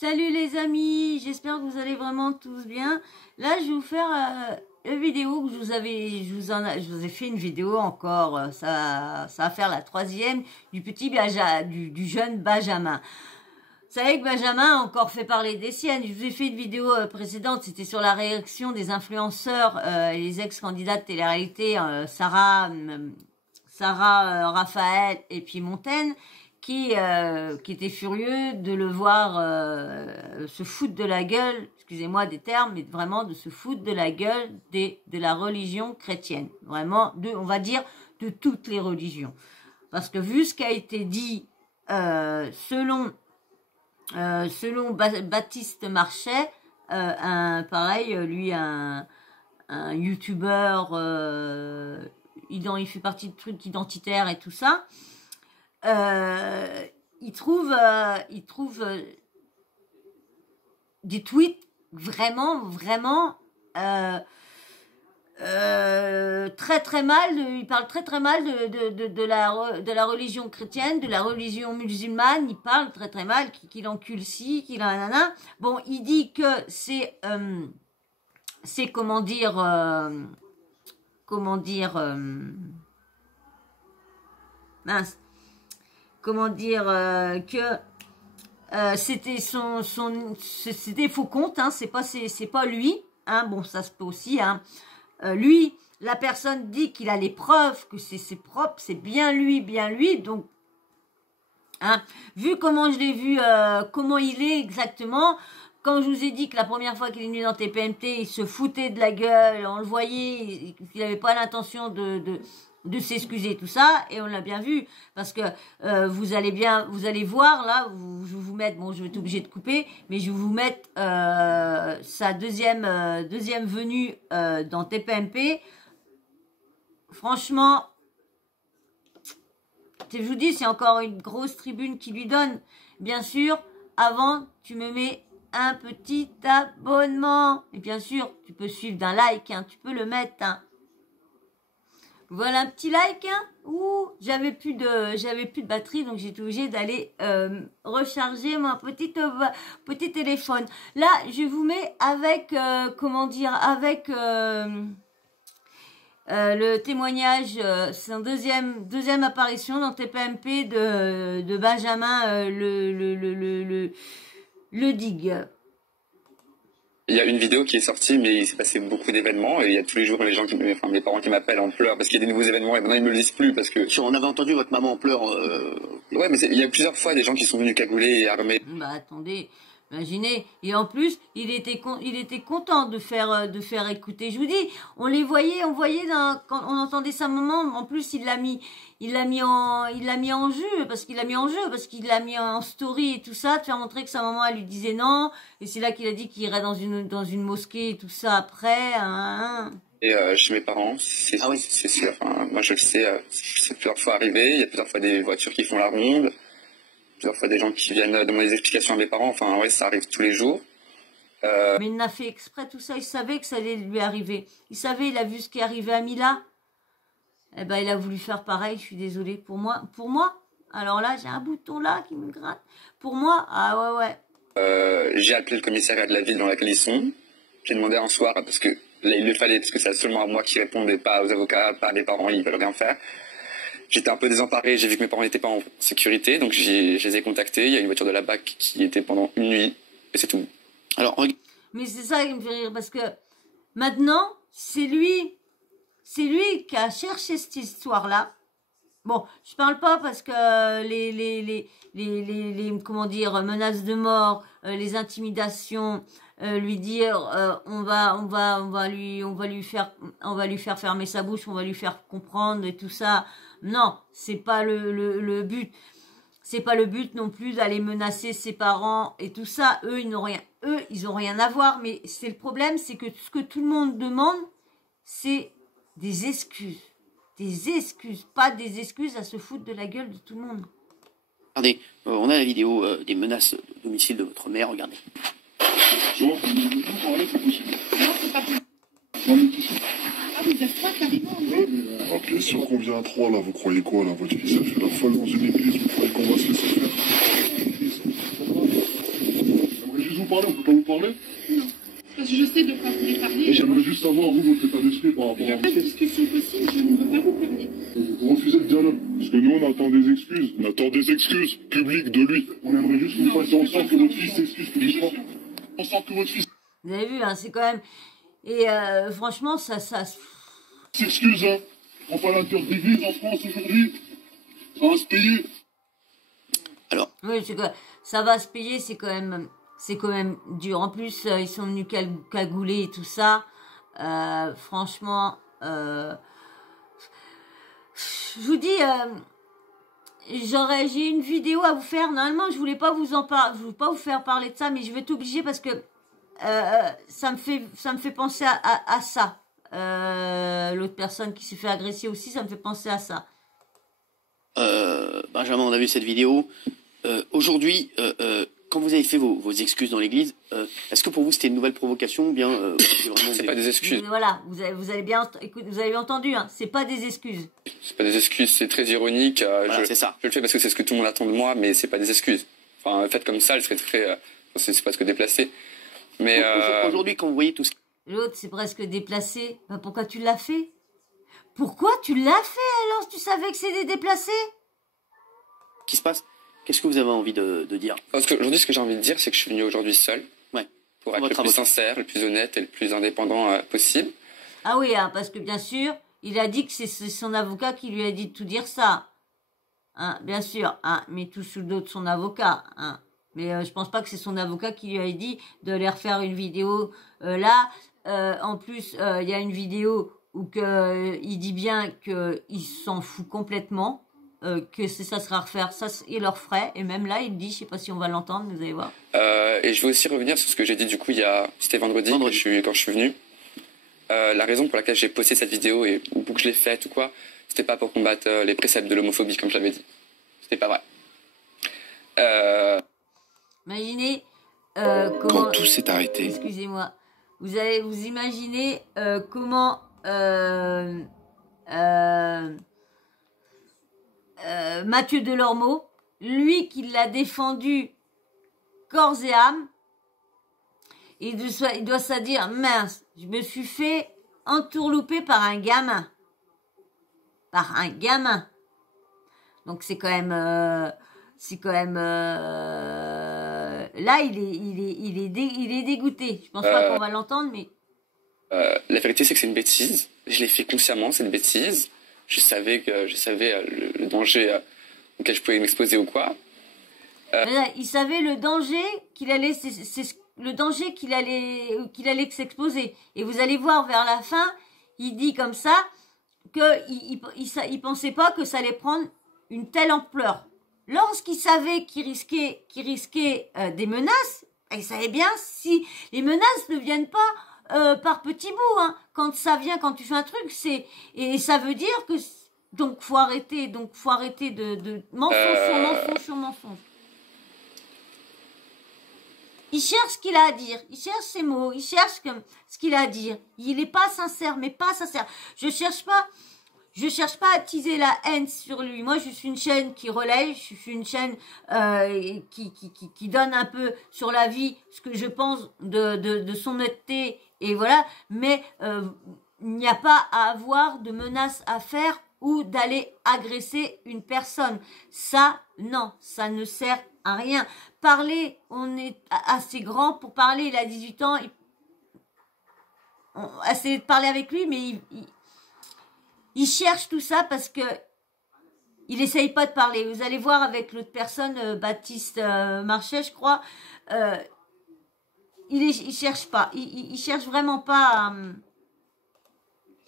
Salut les amis, j'espère que vous allez vraiment tous bien. Là, je vais vous faire une vidéo que je vous ai fait une vidéo encore. Ça va faire la troisième du du jeune Benjamin. Vous savez que Benjamin a encore fait parler des siennes. Je vous ai fait une vidéo précédente, c'était sur la réaction des influenceurs et les ex-candidats de télé-réalité, Sarah, Raphaël et puis Montaigne, qui était furieux de le voir se foutre de la gueule, excusez-moi des termes, mais vraiment de se foutre de la gueule de la religion chrétienne. Vraiment, on va dire, de toutes les religions. Parce que vu ce qui a été dit selon Baptiste Marchais, un youtubeur, il fait partie de trucs identitaires et tout ça. Il trouve des tweets vraiment très très mal. Il parle très mal de la religion chrétienne, de la religion musulmane. Il parle très mal qu'il encule ci, qu'il a nanana. Bon, il dit que c'est que c'était faux compte, hein, c'est pas lui, hein, bon ça se peut aussi, hein. Lui, la personne dit qu'il a les preuves que c'est propre, c'est bien lui, donc hein, vu comment je l'ai vu, comment il est exactement. Quand je vous ai dit que la première fois qu'il est venu dans TPMT, il se foutait de la gueule, on le voyait, il n'avait pas l'intention de s'excuser, tout ça, et on l'a bien vu, parce que vous allez voir, là, je vais vous mettre, bon, je vais être obligé de couper, mais je vais vous mettre sa deuxième venue dans TPMP. Franchement, je vous dis, c'est encore une grosse tribune qui lui donne. Bien sûr, avant, tu me mets un petit abonnement. Et bien sûr, tu peux suivre d'un like, hein, tu peux le mettre, hein. Voilà un petit like, hein. Ouh, j'avais plus de batterie, donc j'étais obligée d'aller recharger mon petit téléphone. Là, je vous mets avec, le témoignage, c'est une deuxième apparition dans TPMP de Benjamin le Dig. Il y a une vidéo qui est sortie, mais il s'est passé beaucoup d'événements et il y a tous les jours les gens mes parents qui m'appellent en pleurs parce qu'il y a des nouveaux événements et maintenant ils me le disent plus parce que. On avait entendu votre maman en pleurs. Ouais, mais il y a plusieurs fois des gens qui sont venus cagoulés et armés. Bah attendez, imaginez, et en plus il était content de faire écouter. Je vous dis, on voyait quand on entendait sa maman. En plus il l'a mis en jeu parce qu'il l'a mis en story et tout ça, de faire montrer que sa maman elle lui disait non, et c'est là qu'il a dit qu'il irait dans une mosquée et tout ça après. Hein. Et chez mes parents, c'est sûr. Enfin, moi je le sais, c'est plusieurs fois arrivé. Il y a plusieurs fois des voitures qui font la ronde, plusieurs fois des gens qui viennent demander des explications à mes parents. Enfin ouais, ça arrive tous les jours. Mais il n'a fait exprès tout ça. Il savait que ça allait lui arriver. Il a vu ce qui est arrivé à Mila. Eh ben, il a voulu faire pareil, je suis désolée. Pour moi, alors là, j'ai un bouton là qui me gratte. Pour moi, ah ouais. J'ai appelé le commissariat de la ville dans laquelle ils sont. J'ai demandé un soir, parce que là, il le fallait, parce que c'est seulement à moi qui répondais, pas aux avocats, pas à mes parents, ils veulent rien faire. J'étais un peu désemparé, j'ai vu que mes parents n'étaient pas en sécurité, donc je les ai contactés. Il y a une voiture de la BAC qui était pendant une nuit, et c'est tout. Alors, mais c'est ça qui me fait rire, parce que maintenant, c'est lui qui a cherché cette histoire-là. Bon, je parle pas parce que les menaces de mort, les intimidations, lui dire on va lui faire fermer sa bouche, on va lui faire comprendre et tout ça. Non, c'est pas le but. C'est pas le but non plus d'aller menacer ses parents et tout ça. Eux, ils ont rien à voir, mais c'est le problème, c'est que ce que tout le monde demande, c'est des excuses, pas des excuses à se foutre de la gueule de tout le monde. Regardez, on a la vidéo des menaces de domicile de votre mère, regardez. Non, c'est possible. Non, c'est pas possible. Ah, vous êtes trois carrément, Ah, bien sûr qu'on vient à trois, là, vous croyez quoi, là? Votre fille, ça fait la folle dans une église, vous croyez qu'on va se laisser faire? parler, on peut pas vous parler? Non. Parce que je sais de quoi vous voulez parler. Et j'aimerais juste savoir, vous, votre état d'esprit par rapport Il n'y à a pas de discussion possible, je ne veux pas vous parler. Vous refusez le dialogue. Parce que nous, on attend des excuses. On attend des excuses publiques de lui. On aimerait juste que vous fassiez en sorte que votre fils s'excuse publiquement. En sorte que votre fils Vous avez vu, hein, c'est quand même... Et franchement, ça... s'excuse, hein. On fait l'intérieur d'église en France aujourd'hui. Ça va se payer. Alors, Oui, ça va se payer, c'est quand même dur. En plus, ils sont venus cagouler et tout ça. Franchement, je vous dis, j'ai une vidéo à vous faire. Normalement, je voulais pas vous faire parler de ça, mais je vais t'obliger parce que ça me fait penser à ça. L'autre personne qui s'est fait agresser aussi, ça me fait penser à ça. Benjamin, on a vu cette vidéo. Aujourd'hui, quand vous avez fait vos excuses dans l'église, est-ce que pour vous c'était une nouvelle provocation ou bien C'est pas des excuses. Voilà, vous avez bien entendu, hein, c'est pas des excuses. C'est pas des excuses, c'est très ironique. Voilà, c'est ça. Je le fais parce que c'est ce que tout le monde attend de moi, mais c'est pas des excuses. Enfin, fait comme ça, elle serait très... c'est presque déplacé. Mais... Aujourd'hui, quand vous voyez tout ce L'autre, c'est presque déplacé. Ben, pourquoi tu l'as fait? Pourquoi tu l'as fait alors si tu savais que c'était déplacé? qui se passe, qu'est-ce que vous avez envie de dire? Parce qu'aujourd'hui, ce que j'ai envie de dire, c'est que je suis venu aujourd'hui seul. Ouais. Pour être le plus sincère, le plus honnête et le plus indépendant possible. Ah oui, hein, parce que bien sûr, il a dit que c'est son avocat qui lui a dit de tout dire ça. Hein, bien sûr, hein, mais tout sous le dos de son avocat. Hein. Mais je pense pas que c'est son avocat qui lui a dit de aller refaire une vidéo là. En plus, il y a une vidéo où il dit bien qu'il s'en fout complètement. Que ça sera à refaire, ça il leur ferait, et même là il dit, je sais pas si on va l'entendre, mais vous allez voir. Et je veux aussi revenir sur ce que j'ai dit du coup c'était vendredi. Quand je suis venu. La raison pour laquelle j'ai posté cette vidéo ou que je l'ai faite ou quoi, c'était pas pour combattre les préceptes de l'homophobie comme je l'avais dit. C'était pas vrai. Imaginez comment... Quand tout s'est arrêté. Excusez-moi. Vous allez vous imaginer comment Mathieu Delormeau, lui qui l'a défendu corps et âme, il doit se dire, mince, je me suis fait entourlouper par un gamin. Par un gamin. Donc c'est quand même... là, il est dégoûté. Je pense pas qu'on va l'entendre, mais... La vérité, c'est que c'est une bêtise. Je l'ai fait consciemment, c'est une bêtise. Je savais le danger auquel je pouvais m'exposer ou quoi. Il savait le danger qu'il allait... le danger qu'il allait s'exposer. Et vous allez voir vers la fin, il dit comme ça qu'il pensait pas que ça allait prendre une telle ampleur. Lorsqu'il savait qu'il risquait des menaces, il savait bien si les menaces ne viennent pas par petits bouts. Hein. Quand ça vient, quand tu fais un truc, et ça veut dire que donc faut arrêter de mensonge sur mensonge. Il cherche ce qu'il a à dire, il cherche ses mots, il cherche ce qu'il a à dire. Il n'est pas sincère, mais pas sincère. Je cherche pas à attiser la haine sur lui. Moi, je suis une chaîne qui relaye, je suis une chaîne qui donne un peu sur la vie ce que je pense de son honnêteté, et voilà. Mais il n'y a pas à avoir de menaces à faire ou d'aller agresser une personne. Ça, non, ça ne sert à rien. Parler, on est assez grand pour parler, il a 18 ans, on a essayé de parler avec lui, mais il cherche tout ça parce que il essaye pas de parler. Vous allez voir avec l'autre personne, Baptiste Marchais, je crois, il cherche pas, il cherche vraiment pas.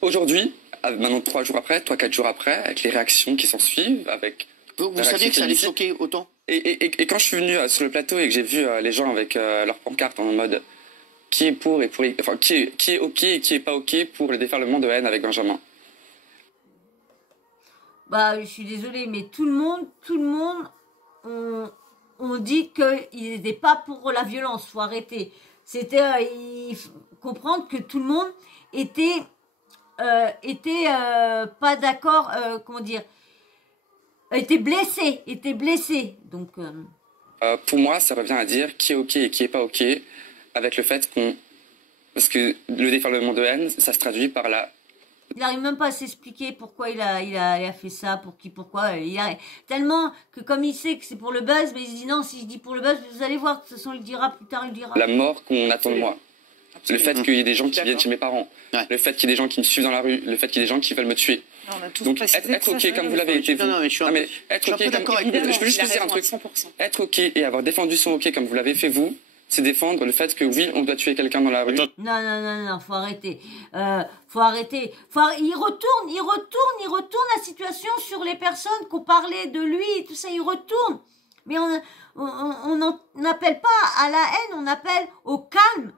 Aujourd'hui, maintenant 3 jours après, 4 jours après, avec les réactions qui s'en suivent, avec... Vous saviez que ça allait choquer autant? Et quand je suis venu sur le plateau et que j'ai vu les gens avec leurs pancartes en mode qui est pour et pour, enfin qui est ok et qui est pas ok pour le déferlement de haine avec Benjamin. Bah, je suis désolée, mais tout le monde, on dit qu'il n'était pas pour la violence. Faut arrêter. C'était, il faut comprendre que tout le monde était pas d'accord, comment dire, était blessé. Donc. Pour moi, ça revient à dire qui est OK et qui est pas OK avec le fait qu'on... Parce que le déferlement de haine, ça se traduit par la... Il n'arrive même pas à s'expliquer pourquoi il a fait ça, pourquoi. Tellement que comme il sait que c'est pour le buzz, mais il se dit non, si je dis pour le buzz, vous allez voir, de toute façon, il dira plus tard, il dira. La mort qu'on attend de moi. Le fait qu'il y ait des gens qui viennent chez mes parents. Ouais. Le fait qu'il y ait des gens qui me suivent dans la rue. Le fait qu'il y ait des gens qui veulent me tuer. Non, on a tous Donc précisé être que ça, OK comme vous l'avez été. Non, mais je suis un peu d'accord avec vous. Je peux juste vous dire un truc. Être OK et avoir défendu son OK comme vous l'avez fait vous, c'est défendre le fait que oui, on doit tuer quelqu'un dans la rue. Non, faut arrêter. Faut arrêter. Il retourne la situation sur les personnes qui ont parlé de lui et tout ça, il retourne. Mais on n'appelle pas à la haine, on appelle au calme.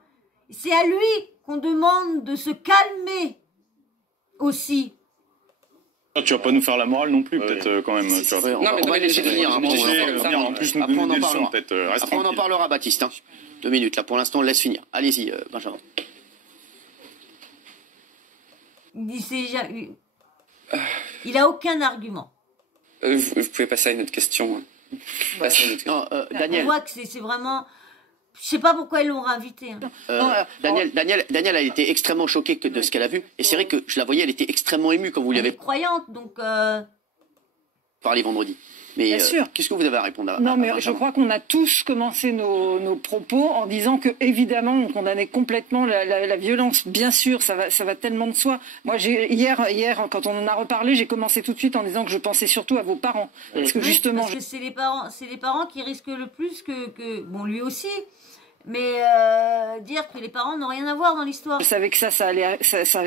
C'est à lui qu'on demande de se calmer aussi. Tu vas pas nous faire la morale non plus, peut-être, quand même. Tu vois. On va laisser finir. En plus, nous Après, on donner en des parlera. leçons, peut-être. Reste Après, on en tranquille. parlera, Baptiste. Hein. 2 minutes, là, pour l'instant, on le laisse finir. Allez-y, Benjamin. Il a aucun argument. Vous pouvez passer à une autre question. Passer à une autre- Non, On Daniel, voit que c'est vraiment... Je sais pas pourquoi ils l'ont réinvité. Hein. Daniel a été extrêmement choquée de ce qu'elle a vu. Et c'est vrai que je la voyais, elle était extrêmement émue quand vous lui Elle est avez croyante, donc... parlé vendredi. Mais Bien sûr. qu'est-ce que vous avez à répondre à Non, mais je Benjamin crois qu'on a tous commencé nos propos en disant que, évidemment, on condamnait complètement la violence. Bien sûr, ça va tellement de soi. Moi, hier, quand on en a reparlé, j'ai commencé tout de suite en disant que je pensais surtout à vos parents. Parce que justement, Parce que c'est les parents qui risquent le plus que bon, lui aussi. Mais dire que les parents n'ont rien à voir dans l'histoire. je savais que ça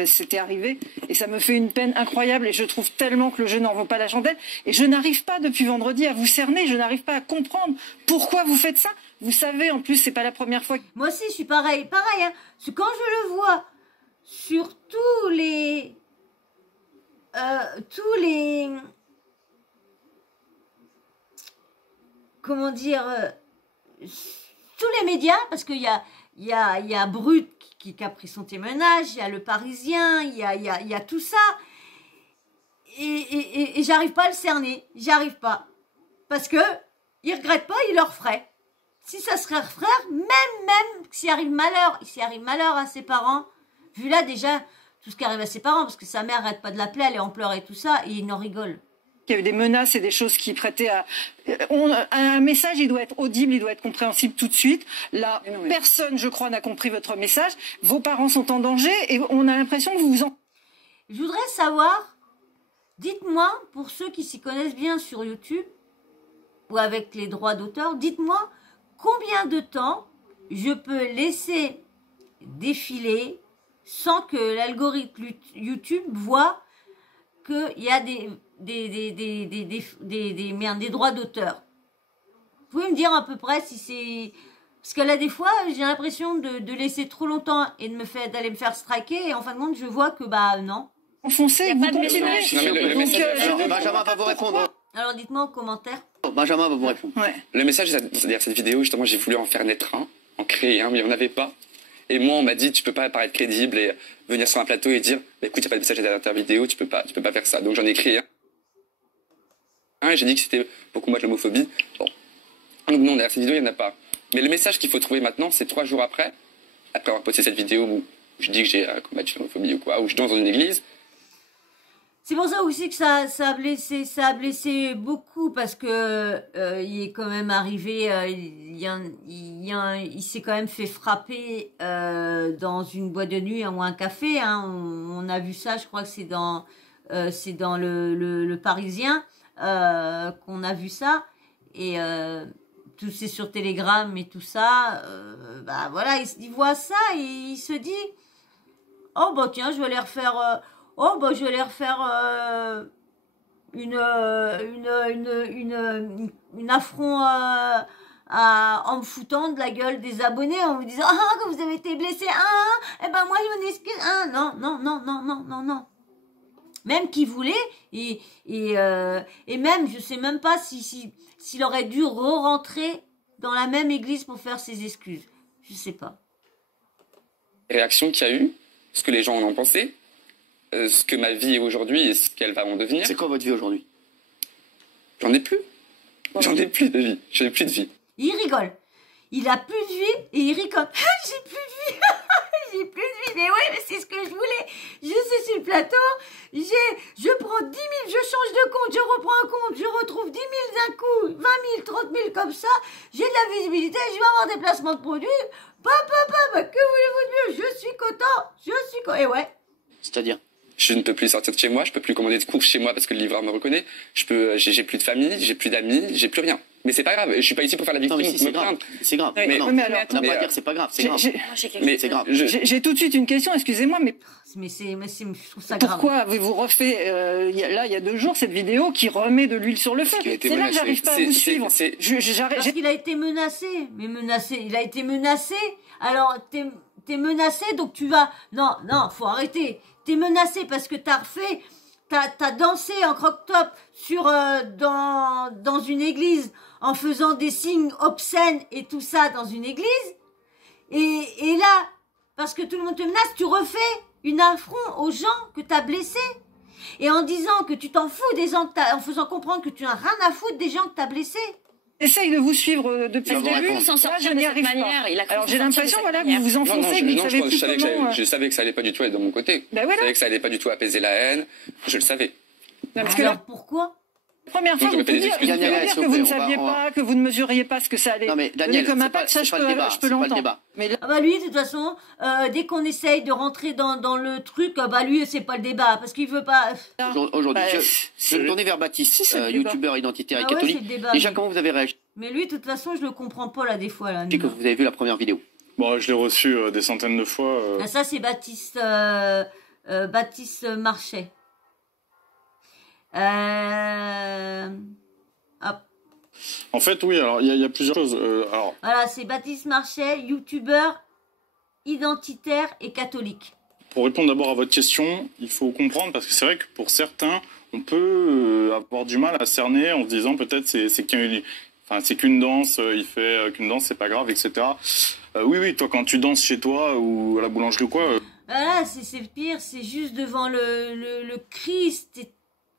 s'était arrivé. Et ça me fait une peine incroyable. Et je trouve tellement que le jeu n'en vaut pas la chandelle. Et je n'arrive pas, depuis vendredi, à vous cerner. Je n'arrive pas à comprendre pourquoi vous faites ça. Vous savez, en plus, c'est pas la première fois. Moi aussi, je suis pareil, hein. Parce que quand je le vois sur tous les comment dire, tous les médias, parce qu'il y a Brut qui a pris son témoignage, il y a Le Parisien, il y a tout ça, et j'arrive pas à le cerner, j'arrive pas, parce que il regrette pas, il leur ferait. Si ça serait leur frère, même s'il arrive malheur à ses parents, vu là déjà tout ce qui arrive à ses parents, parce que sa mère arrête pas de l'appeler, elle est en pleurs et tout ça, et il en rigole. Il y a eu des menaces et des choses qui prêtaient à... Un message, il doit être audible, il doit être compréhensible tout de suite. Là, personne, je crois, n'a compris votre message. Vos parents sont en danger et on a l'impression que vous vous en... Je voudrais savoir, dites-moi, pour ceux qui s'y connaissent bien sur YouTube, ou avec les droits d'auteur, dites-moi combien de temps je peux laisser défiler sans que l'algorithme YouTube voit qu'il y a des droits d'auteur. Vous pouvez me dire à peu près si c'est... Parce que là, des fois, j'ai l'impression de laisser trop longtemps et d'aller me faire striker, et en fin de compte, je vois que, non. Enfoncé, vous continuez. Alors, Benjamin va vous répondre. Alors, dites-moi en commentaire. Benjamin va vous répondre. Ouais. Le message, c'est-à-dire cette vidéo, justement, j'ai voulu en faire naître un, en créer un, mais il n'y en avait pas. Et moi, on m'a dit, tu peux pas paraître crédible et venir sur un plateau et dire, écoute, il n'y a pas de message derrière ta vidéo, tu peux pas faire ça. Donc j'en ai créé un. Et j'ai dit que c'était pour combattre l'homophobie. Bon. Donc non, derrière cette vidéo, il n'y en a pas. Mais le message qu'il faut trouver maintenant, c'est 3 jours après avoir posté cette vidéo où je dis que j'ai combattu l'homophobie ou quoi, où je danse dans une église. C'est pour ça aussi que ça a blessé beaucoup, parce que il est quand même arrivé, il s'est quand même fait frapper dans une boîte de nuit ou un café. Hein. On a vu ça, je crois que c'est dans le Parisien qu'on a vu ça, et tout c'est sur Telegram et tout ça. Voilà, il voit ça et il se dit, oh tiens, je vais aller refaire. Je vais aller refaire une affront en me foutant de la gueule des abonnés, en me disant que vous avez été blessé, moi je m'excuse, non. Même qu'il voulait, et même, je sais même pas s'il aurait dû re-rentrer dans la même église pour faire ses excuses. Je sais pas. Les réactions qu'il y a eu, ce que les gens en ont pensé, ce que ma vie est aujourd'hui et ce qu'elle va en devenir. C'est quoi votre vie aujourd'hui? J'en ai plus. J'en ai plus de vie. J'en ai plus de vie. Il rigole. Il a plus de vie et il rigole. J'ai plus de vie. J'ai plus de vie. Mais oui, mais c'est ce que je voulais. Je suis sur le plateau. Je prends 10 000, je change de compte, je reprends un compte, je retrouve 10 000 d'un coup, 20 000, 30 000 comme ça. J'ai de la visibilité, je vais avoir des placements de produits. Que voulez-vous de mieux? Je suis content. Et ouais. C'est-à-dire? Je ne peux plus sortir de chez moi, je peux plus commander de courses chez moi parce que le livreur me reconnaît. J'ai plus de famille, j'ai plus d'amis, j'ai plus rien. Mais c'est pas grave, je suis pas ici pour faire la victime. Non, mais si, c'est grave. C'est grave. Oui, Mais non, mais alors, on n'a pas à dire que c'est pas grave, c'est grave. Mais c'est grave. J'ai tout de suite une question, excusez-moi, mais je trouve ça grave. pourquoi avez-vous refait, il y a 2 jours, cette vidéo qui remet de l'huile sur le feu? Parce qu'il a été C'est là que menacé. j'arrive pas à vous suivre. Parce qu'il a été menacé. Mais menacé, il a été menacé. Alors, t'es menacé, donc tu vas... Non, faut arrêter. T'es menacé parce que t'as dansé en croque-top dans une église en faisant des signes obscènes et tout ça dans une église. Et là, parce que tout le monde te menace, tu refais une affront aux gens que t'as blessés. Et en disant que tu t'en fous des gens, en faisant comprendre que tu n'as rien à foutre des gens que t'as blessés. J'essaye de vous suivre depuis le début. Là, je n'y arrive pas. Alors j'ai l'impression, voilà, que vous vous enfoncez, que vous ne savez plus comment... Je savais que ça allait pas du tout être de mon côté. Ben Je voilà. savais que ça allait pas du tout apaiser la haine. Je le savais. Non, parce que Alors là, pourquoi? la première fois, je vous me fais pouvez des dire excuses. que vous ne saviez pas, que vous ne mesuriez pas ce que ça allait Non, mais donner Daniel, comme c'est impact, pas- ça c'est je pas le débat, peux c'est pas le l'entendre. débat. Mais là, Ah bah lui, de toute façon, dès qu'on essaye de rentrer dans le truc, bah lui, c'est pas le débat, parce qu'il veut pas... Aujourd'hui, bah, je vais me tourner vers Baptiste, Si, c'est le débat. youtubeur identitaire et Ah ouais, catholique. c'est le débat, Déjà, oui. comment vous avez réagi Mais lui, de toute façon, je le comprends pas, là, des fois, là. que vous avez vu la première vidéo? Bon, je l'ai reçu des centaines de fois. Ah, ça, c'est Baptiste Marchais. Hop. En fait, oui, alors il y a plusieurs choses. Alors, Voilà, c'est Baptiste Marchais, youtubeur identitaire et catholique. pour répondre d'abord à votre question, il faut comprendre, parce que c'est vrai que pour certains, on peut avoir du mal à cerner en se disant peut-être c'est qu'une danse, il fait qu'une danse, c'est pas grave, etc. Oui, toi, quand tu danses chez toi ou à la boulangerie ou quoi, Voilà, c'est pire, c'est juste devant le Christ.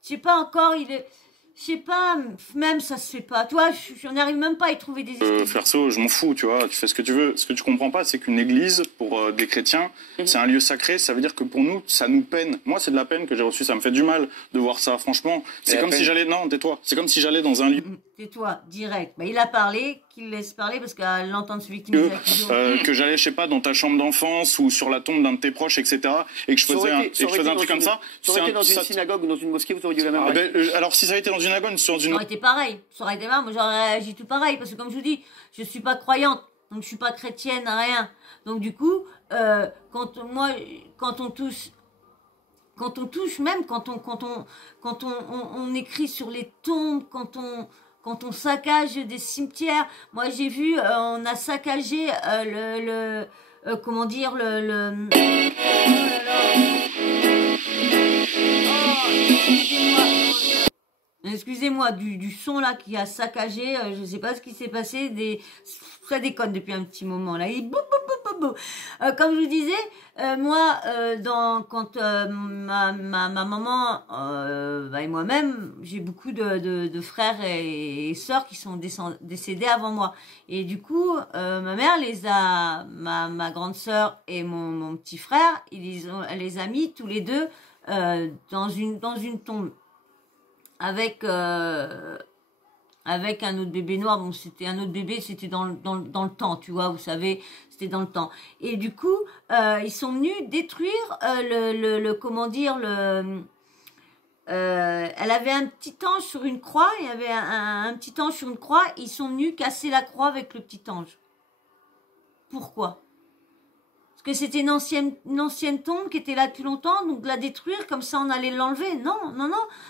Je sais pas encore, je sais pas, même ça se fait pas. Toi, j'en arrive même pas à y trouver des excuses. faire ça, je m'en fous, tu vois, tu fais ce que tu veux. Ce que tu comprends pas, c'est qu'une église, pour des chrétiens, c'est un lieu sacré, ça veut dire que pour nous, ça nous peine. Moi, c'est de la peine que j'ai reçue, ça me fait du mal de voir ça, franchement. C'est la comme peine. si j'allais... Non, tais-toi. C'est comme si j'allais dans un lieu... Tais-toi, direct. Bah, il a parlé, qu'il laisse parler parce qu'à l'entendre se victimiser. que j'allais, je sais pas, dans ta chambre d'enfance ou sur la tombe d'un de tes proches, etc. Et que je faisais un truc comme ça. Ça aurait été dans une synagogue ou dans une mosquée, vous auriez eu la même Ah, réaction. alors, si ça avait été dans une synagogue, sur Ça une... aurait été pareil. Ça aurait été marrant. Moi, j'aurais réagi tout pareil. Parce que comme je vous dis, je suis pas croyante. Donc, je suis pas chrétienne, rien. Donc, du coup, quand on touche, même quand on écrit sur les tombes, quand on saccage des cimetières. Moi, j'ai vu, on a saccagé comment dire, oh là là. Excusez-moi, du son là qui a saccagé, je sais pas ce qui s'est passé, ça déconne depuis un petit moment là. Comme je vous disais, moi, quand ma maman et moi-même, j'ai beaucoup de frères et sœurs qui sont décédés avant moi. Et du coup, ma mère ma grande sœur et mon petit frère, elle les a mis tous les deux dans une tombe. Avec un autre bébé noir. Bon, c'était un autre bébé, c'était dans le temps, tu vois, vous savez, c'était dans le temps. Et du coup, ils sont venus détruire comment dire, elle avait un petit ange sur une croix, il y avait un petit ange sur une croix, ils sont venus casser la croix avec le petit ange. Pourquoi ? Parce que c'était une ancienne tombe qui était là depuis longtemps, donc la détruire, comme ça on allait l'enlever. Non.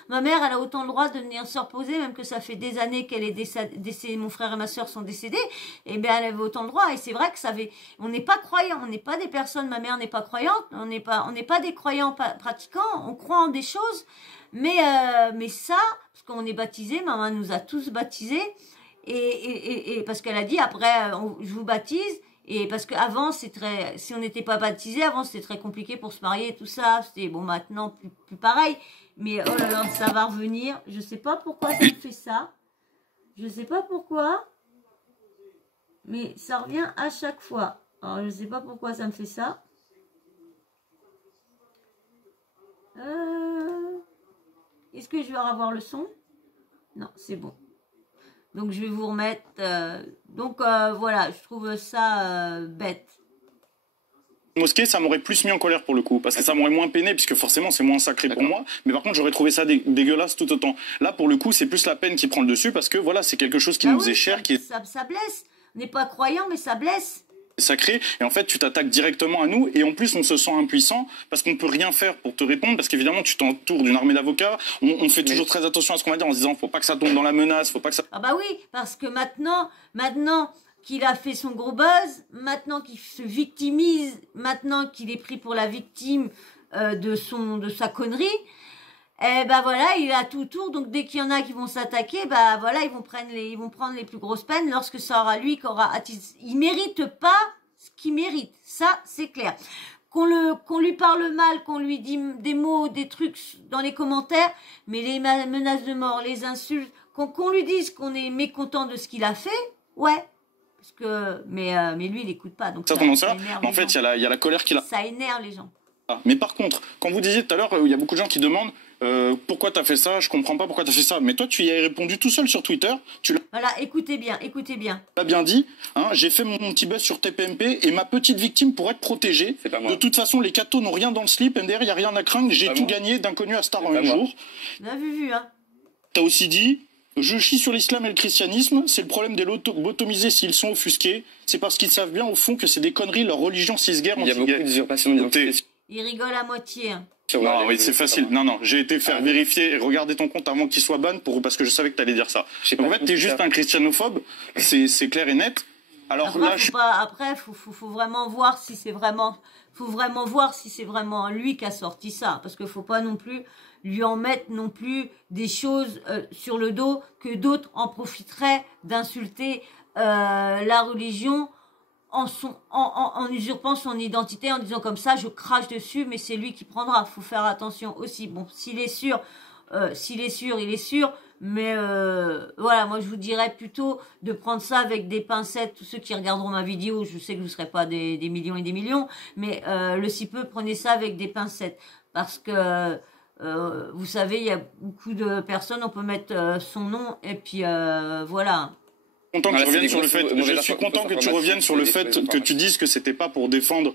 Ma mère, elle a autant le droit de venir se reposer, même que ça fait des années qu'elle est décédée, mon frère et ma soeur sont décédés, et bien elle avait autant le droit. Et c'est vrai que on n'est pas croyants, on n'est pas des personnes, ma mère n'est pas croyante, on n'est pas des croyants pratiquants, on croit en des choses, mais ça, parce qu'on est baptisés, maman nous a tous baptisés, et parce qu'elle a dit après, je vous baptise. Et parce qu'avant, si on n'était pas baptisé, avant c'était très compliqué pour se marier et tout ça. C'était bon, maintenant plus pareil. Mais oh là là, ça va revenir. Je sais pas pourquoi ça me fait ça. Je sais pas pourquoi. Mais ça revient à chaque fois. Alors, je ne sais pas pourquoi ça me fait ça. Est-ce que je vais avoir le son? Non, c'est bon. Donc, je vais vous remettre... voilà, je trouve ça bête. Mosquée, ça m'aurait plus mis en colère pour le coup, parce que ça m'aurait moins peiné, puisque forcément c'est moins sacré pour moi, mais par contre j'aurais trouvé ça dégueulasse tout autant. Là pour le coup c'est plus la peine qui prend le dessus, parce que voilà, c'est quelque chose qui nous est cher, qui est ça blesse. On n'est pas croyant, mais ça blesse. Sacré, et en fait tu t'attaques directement à nous, et en plus on se sent impuissant, parce qu'on peut rien faire pour te répondre, parce qu'évidemment tu t'entoures d'une armée d'avocats, on fait toujours très attention à ce qu'on va dire, en se disant faut pas que ça tombe dans la menace, faut pas que ça... Ah bah oui, parce que maintenant qu'il a fait son gros buzz, maintenant qu'il se victimise, maintenant qu'il est pris pour la victime de sa connerie, eh ben voilà, il a tout tour, donc dès qu'il y en a qui vont s'attaquer, bah voilà, ils vont prendre les plus grosses peines lorsque ça aura lui qu'aura attisé. Il mérite pas ce qu'il mérite, ça c'est clair. Qu'on lui parle mal, qu'on lui dit des mots, des trucs dans les commentaires, mais les menaces de mort, les insultes, qu'on lui dise qu'on est mécontent de ce qu'il a fait, ouais. Parce que, mais lui, il n'écoute pas. Donc ça, en fait, il y a la colère qu'il a. Ça énerve les gens. Mais par contre, quand vous disiez tout à l'heure, il y a beaucoup de gens qui demandent pourquoi tu as fait ça, je comprends pas pourquoi tu as fait ça. Mais toi, tu y as répondu tout seul sur Twitter. Voilà, écoutez bien. Tu l'as bien dit, hein, j'ai fait mon petit buzz sur TPMP et ma petite victime pour être protégée. De toute façon, les cathos n'ont rien dans le slip, MDR, il n'y a rien à craindre, j'ai tout gagné d'inconnu à star en un jour. On a vu, hein. Tu as aussi dit... Je chie sur l'islam et le christianisme, c'est le problème des lobotomisés s'ils sont offusqués. C'est parce qu'ils savent bien au fond que c'est des conneries, leur religion cisguerre. Il y a beaucoup d'usurpation d'identité. Il rigole à moitié. Hein. Non, oui, c'est facile. Non, j'ai été faire vérifier et regarder ton compte avant qu'il soit ban parce que je savais que tu allais dire ça. Donc, en fait, t'es juste un christianophobe, c'est clair et net. Alors après, faut vraiment voir si c'est vraiment... Faut vraiment voir si c'est vraiment lui qui a sorti ça. Parce qu'il faut pas non plus lui en mettre non plus des choses sur le dos que d'autres en profiteraient d'insulter la religion en usurpant son identité, en disant comme ça, je crache dessus, mais c'est lui qui prendra. Faut faire attention aussi. Bon, s'il est sûr, il est sûr. Mais voilà, moi je vous dirais plutôt de prendre ça avec des pincettes. Tous ceux qui regarderont ma vidéo, je sais que vous ne serez pas des millions et des millions, mais le si peu, prenez ça avec des pincettes. Parce que, vous savez, il y a beaucoup de personnes, on peut mettre son nom, et puis voilà. Content que tu reviennes sur le fait. Je suis content que tu reviennes sur le fait que tu dises que c'était pas pour défendre